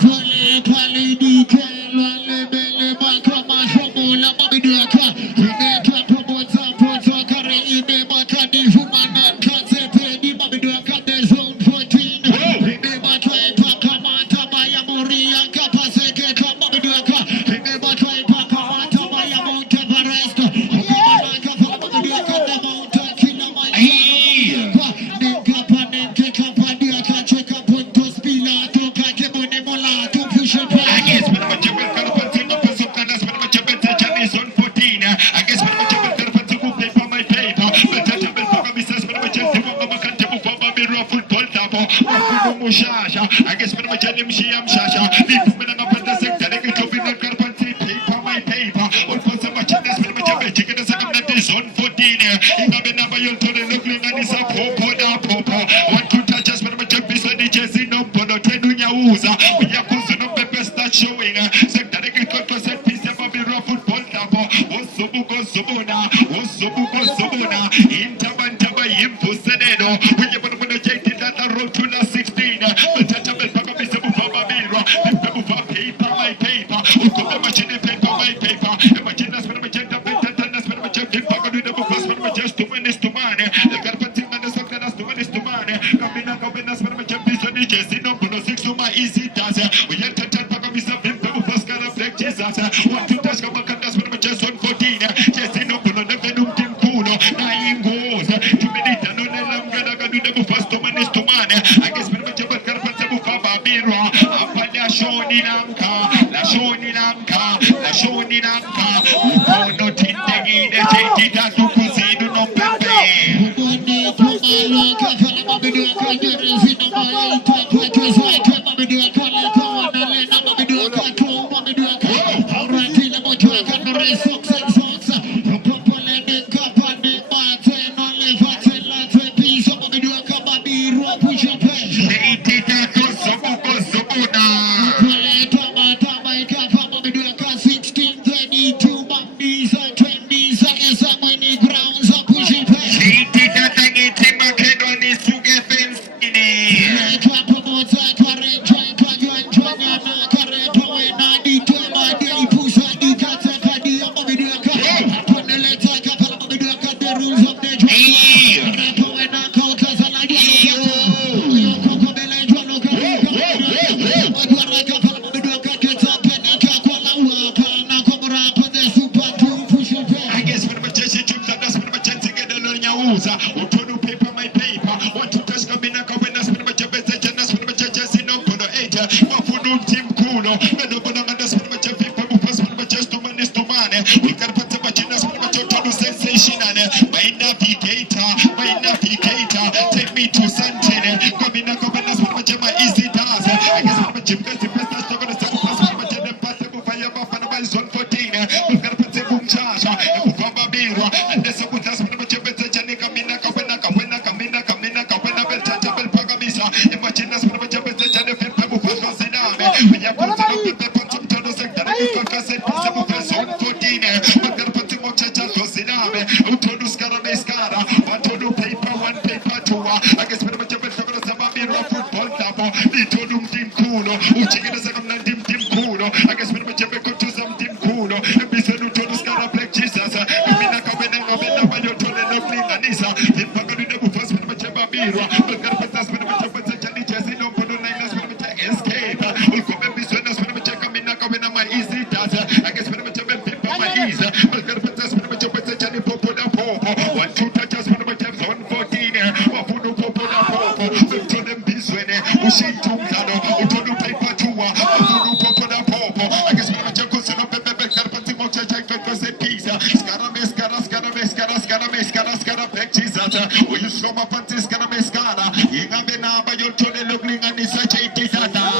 Pole pale di kelwa lebele bakama shomo la mabiduaka. Ineka promota poto kare ime makadi humana kate pedi mabiduaka de zone 14. Ime matwe pakama tabaya moria kapaseke kama mabiduaka. Ime matwe pakama tabaya monte varesto. Akabana kafala mabiduaka de monte kila mayuaka. Nenka panenke kapadia kacheka puntos pilato kakebone molato Pushipe. I guess when I'm a jump, Karpatino Pasukanas, when I'm a jump, Janis on 14. I guess when I'm a jump, Karpatino paper my paper. But I jump for Missus when I'm a jump, Mamakantabu for Babiro football tapo. Mushasha. I guess when I'm a jump, Shiam Shasha. Leave when I'm up at the sector, they get to be not Karpati paper my paper. Or for some channels when I'm a jump, chicken the second that is on 14. In a benabayal to the looking and is a popo. One to touch us when I'm a jump, is a DJ no Polo Tenunya Uza. We are considered the best that showing. Sector they get 12% piece of Babiro football tapo. Osubuko Subuna. Intabantaba Impusedo. We are going to take it at the road to the 16. But Tatabel Pagabisa Babiro. The Pabu paper my paper. Who could imagine paper my paper? Imagine us when I'm a gentleman. Pagadu the Bukas when I'm just 2 minutes to money. The Carpatin and the Socanas 2 minutes to money. Cabinas when I'm a champion. DJ no Puno 6 to my easy task. We enter Pagabisa Pabu Pascara Black Jesus. One to touch Kamakandas when I'm just on 14. Jesse no Puno, the Venum Tim Kuno. 9 goals. 2 minutes. No Lamgada do the Bufas 2 minutes to money. I guess when I'm a champion Carpata Bufaba Bira. Apanya Shoni Lanka. La Shoni Lanka. Ukono Tindegi. The JT Tatu Kuzidu no Pepe. Ubone kumalo kafala mabiduaka jere zina maita kweke zwake mabiduaka leka wanalena mabiduaka tu mabiduaka. Auratile motuaka nore soksa. Popole neka pande mate no levate late piso mabiduaka babirua Pushipe. JT Tatu Subuna. Pole tama ikafa mabiduaka 1632 Mambisa 20 esa mweni grounds of Pushipe. JT Tatu ngiti Makedoni suge fensini. Kwa promota kwa renja kwa juanjwanya na karepa wena ditema dei pusa dikata kadia mabiduaka. Poneleta kapala mabiduaka the rules of the jungle. Karepa wena kauta zaladi. Kamina kabena sperma chema easy dance. I guess sperma chimka sipesta stokona sakupa sperma chene pase kufanya bafana by zone 14. Bulgar pate kumchasha kufamba birwa ande sakuta sperma chebeta chene kamina kabena kabena belcha bel pagamisa imagine sperma chebeta chene fepa bufa siname ya pota pepe pontum todo sekta kaka se pase bufa zone 14. Bulgar pate kumchacha siname utodu skara beskara watodu paper one paper two. I guess sperma chebeta kona sababi football tabo bitodum team kuno uchigeza kama team kuno I guess sperma chebeta kutuza team kuno bisenu todo skara black Jesus kamina kabena bayo tole no flinganisa mpaka ndio bufa sperma chebeta birwa bulgar pata sperma chebeta chani chesi no podo nine sperma chebeta escape ulkobe bisenu sperma chebeta kamina kabena my easy dance I guess sperma chebeta paper my easy bulgar pata sperma chebeta chani popo da popo one two touches sperma chebeta zone 14 wafuno popo da popo utode mbizwene ushitumzano utodu paper tuwa wafuno popo da popo I guess sperma chebeta seno pepe bulgar pata mocha chebeta se pizza skara black Jesus uyusoma pantis skara meskara ingabe na bayo tole loglinga ni sache itata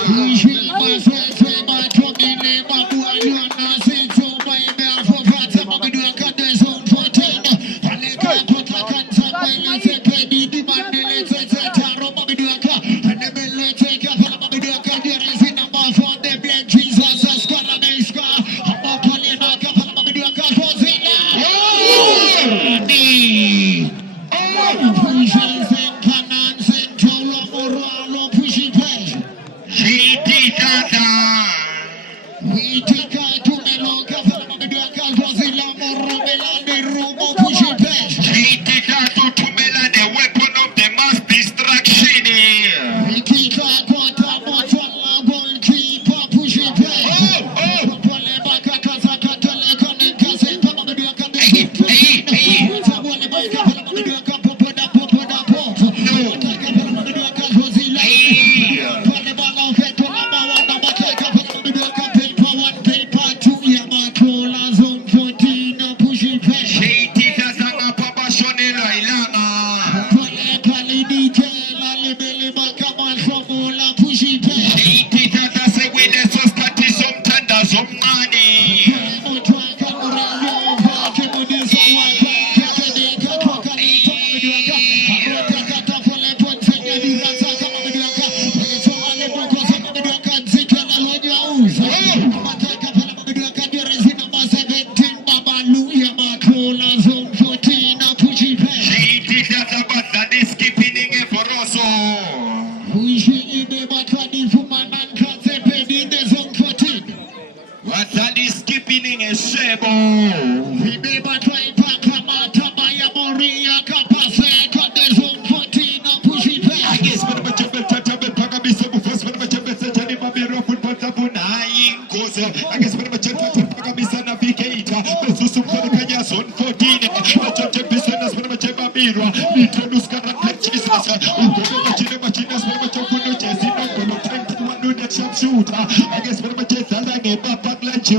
I guess when my chest is like a back lunch,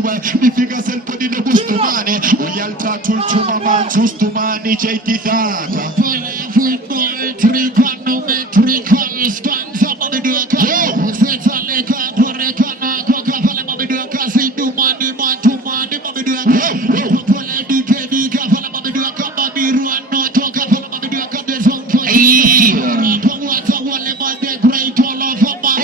we figure self put in the boost to money. We all talk to my man, just to manage it. Football, trigonometrical stance, I'm going to do a car. Set a leg up for a canal, coca, I'm going to do a car. See, do money, man to money, I'm going to do a car. Football, DK, I'm going to do a car. Baby, run, no talk, I'm going to do a car. There's one for you. Water, one, about the great all of our bodies.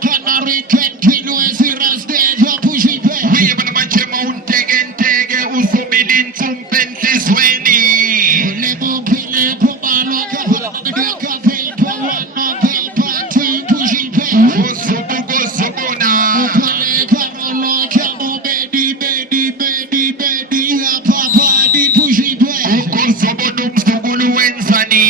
Canary We have a manche mountain tege usumidin tumpensi sweni. Usubugo subuna. Uko subudum subulu wenzani.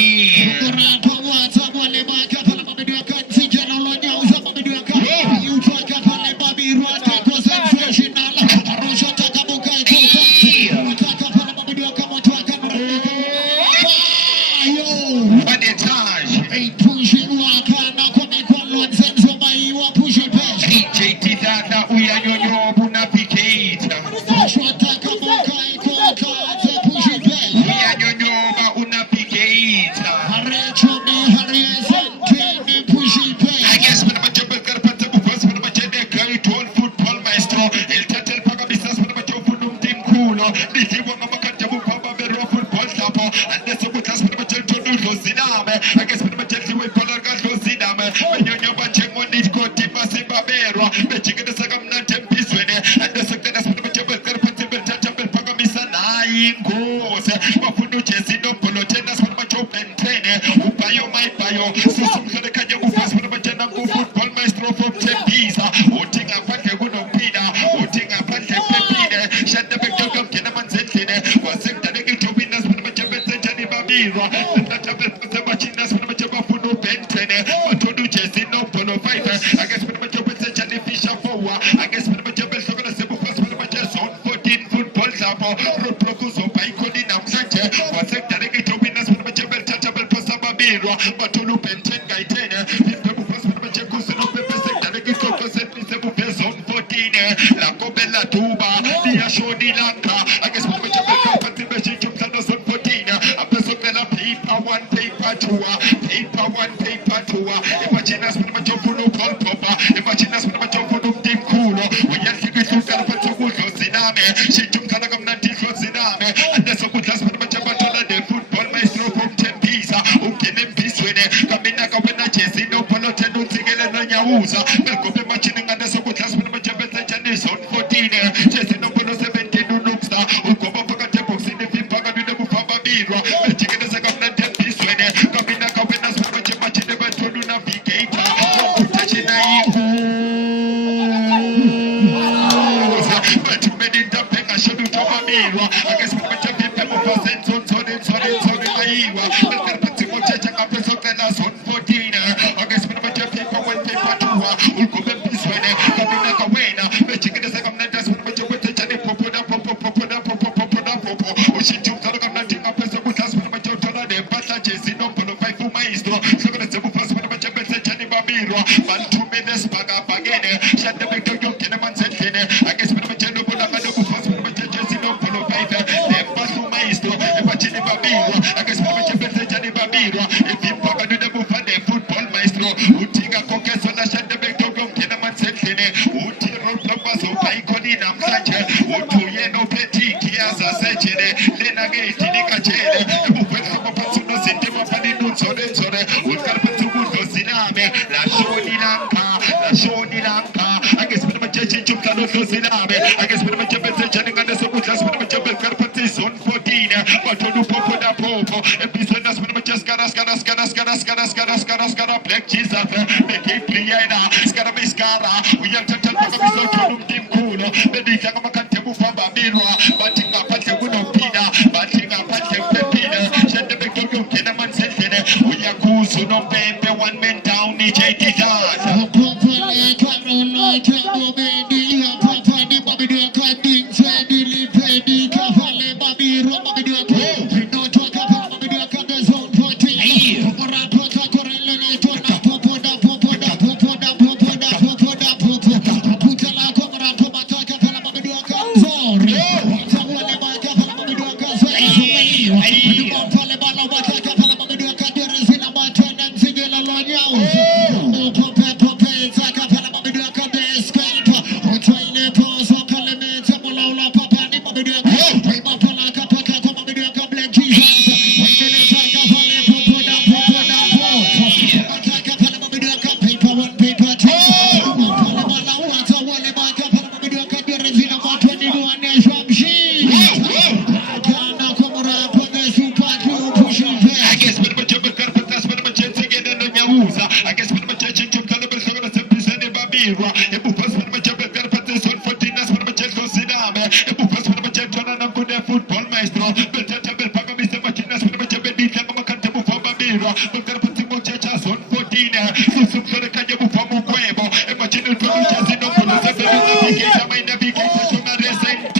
Bira, Ebu Pass for the Jabba Petition for Tinas for the Macheto Siname, Ebu Pass for the Macheto and I'm good at football maestro, Beltabel Pagamis, Machinas for the Jabba Makatabu for Bira, Bukapatimo Chachas on 14, Susum for the Kajabu Famu Quebo, and Machinal Producers in Oculus, and the may navigate to my recent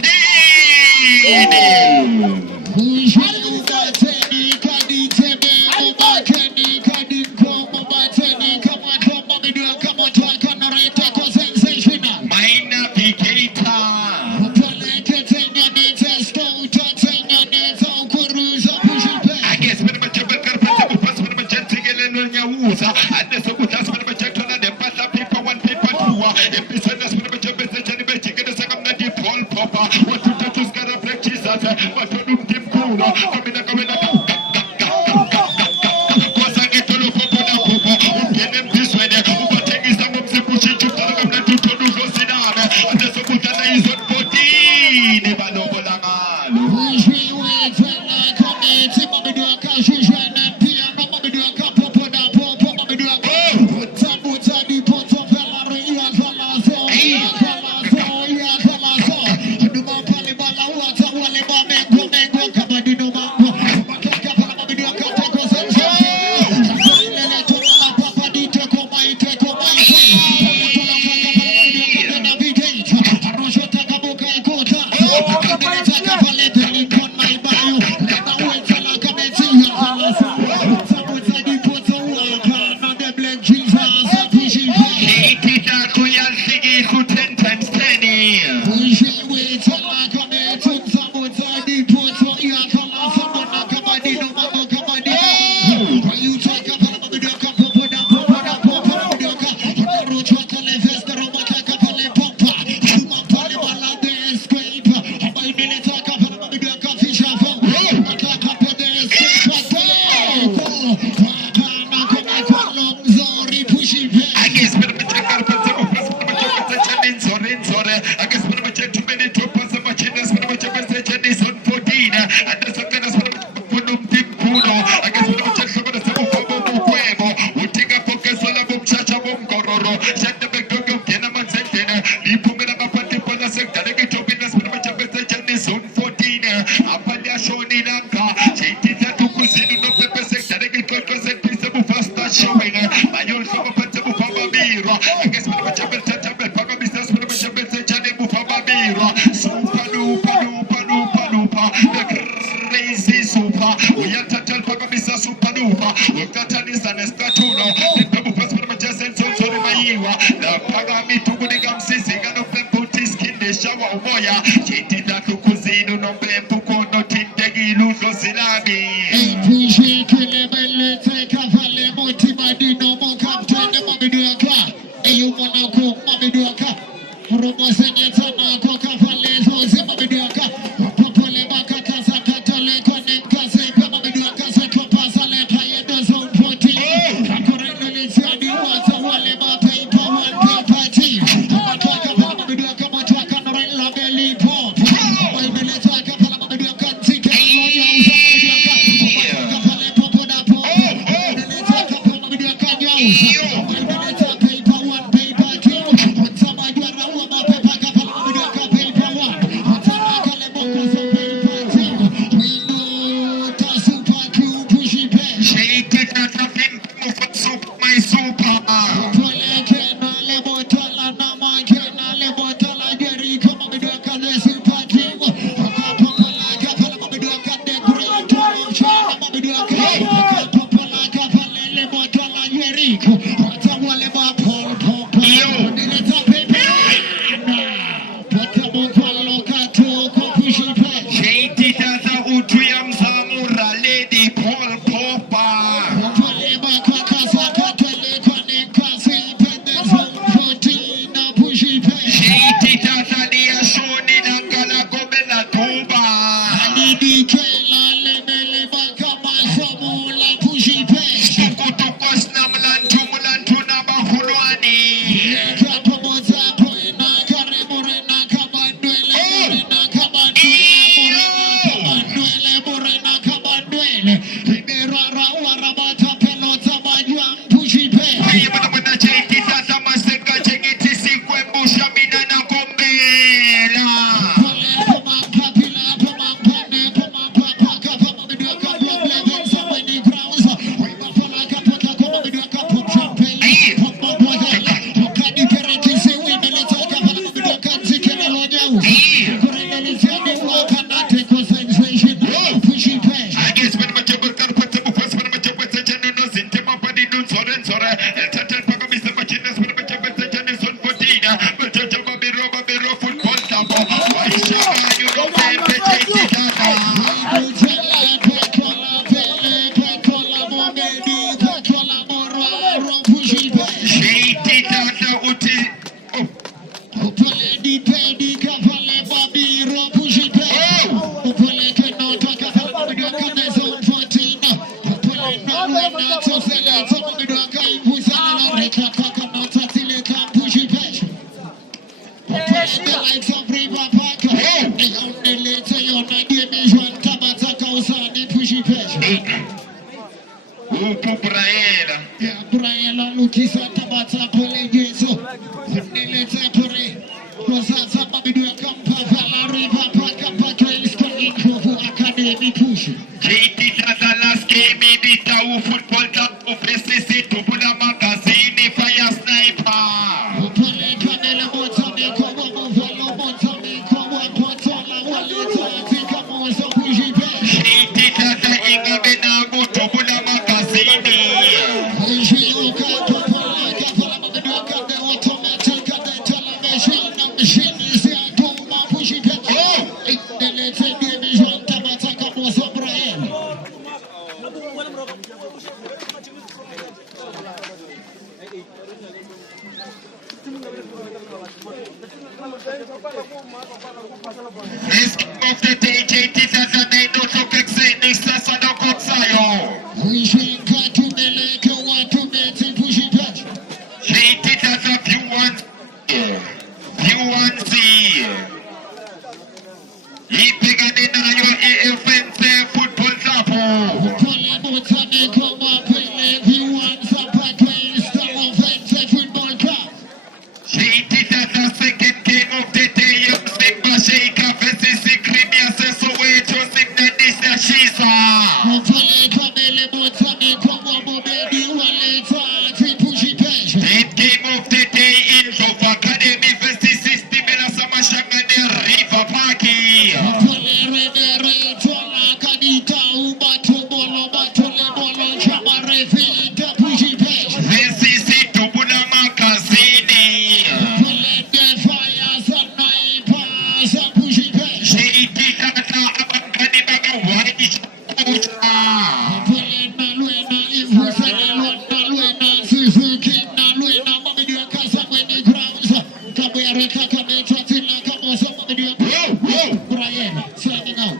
Push Upole di pedi kavale babiro pushi pe. Upole keno toka kama video kama zone 14. Upole na wena tosele tomo video kama impusa na reka kaka no tatile kama pushi pe. Upole the likes of River Parker. Only later you na demi juan tabata kausani pushi pe. Upo Braela. Yeah, Braela lukisa tabata pole gezo. Only later pore. Rosaza Mabidu Kampa Vala River Parker Parker is coming for Academy push. JT Tazalaski Midita football club of SCC to Buddha magazine fire sniper. Upole Kanela Montami Kobo Valo Montami Kobo Potola Walito Tika Mozo Puji Pesh. JT Taza Inga Benago to Buddha magazine. Jioka Popola Kapala Mabidu Kade automatic Kade television machine is the Atoma Puji Pesh. The later division Tabataka Mozo Brian. Risk of the day, JT Taza Nino Tokexen, Nisa Sadoko Sayo. We should cut to the lake to Betty Pushi Pesh. JT Taza P1C. Ipigani na yo EFNC football club. Pole Montami Kobo Pele everyone support star offensive football club. JT Taza second game of the day. Simba Sheikha versus Crimea Soweto Simnadisha Shisa. Pole Kamele Montami Kobo Mobedi Waleta Pushi Pesh. Third game of the day in Jova Academy versus System Samashangane River Parky. Pole Revere Tola Kadita Ubato Bolo Batole Bolo Chamare Vita Pushi Pesh. Versus Tubula Magazine. Pole the fire Sanai Pasa Pushi Pesh. JT Tata Abangani Baga White Kucha. Pole Naluena Infusana Naluena Suzuki Naluena Mamidia Casa Wendy Grounds. Kabere Kakameta Tina Kamosa Mamidia Brian signing out.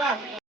Mai,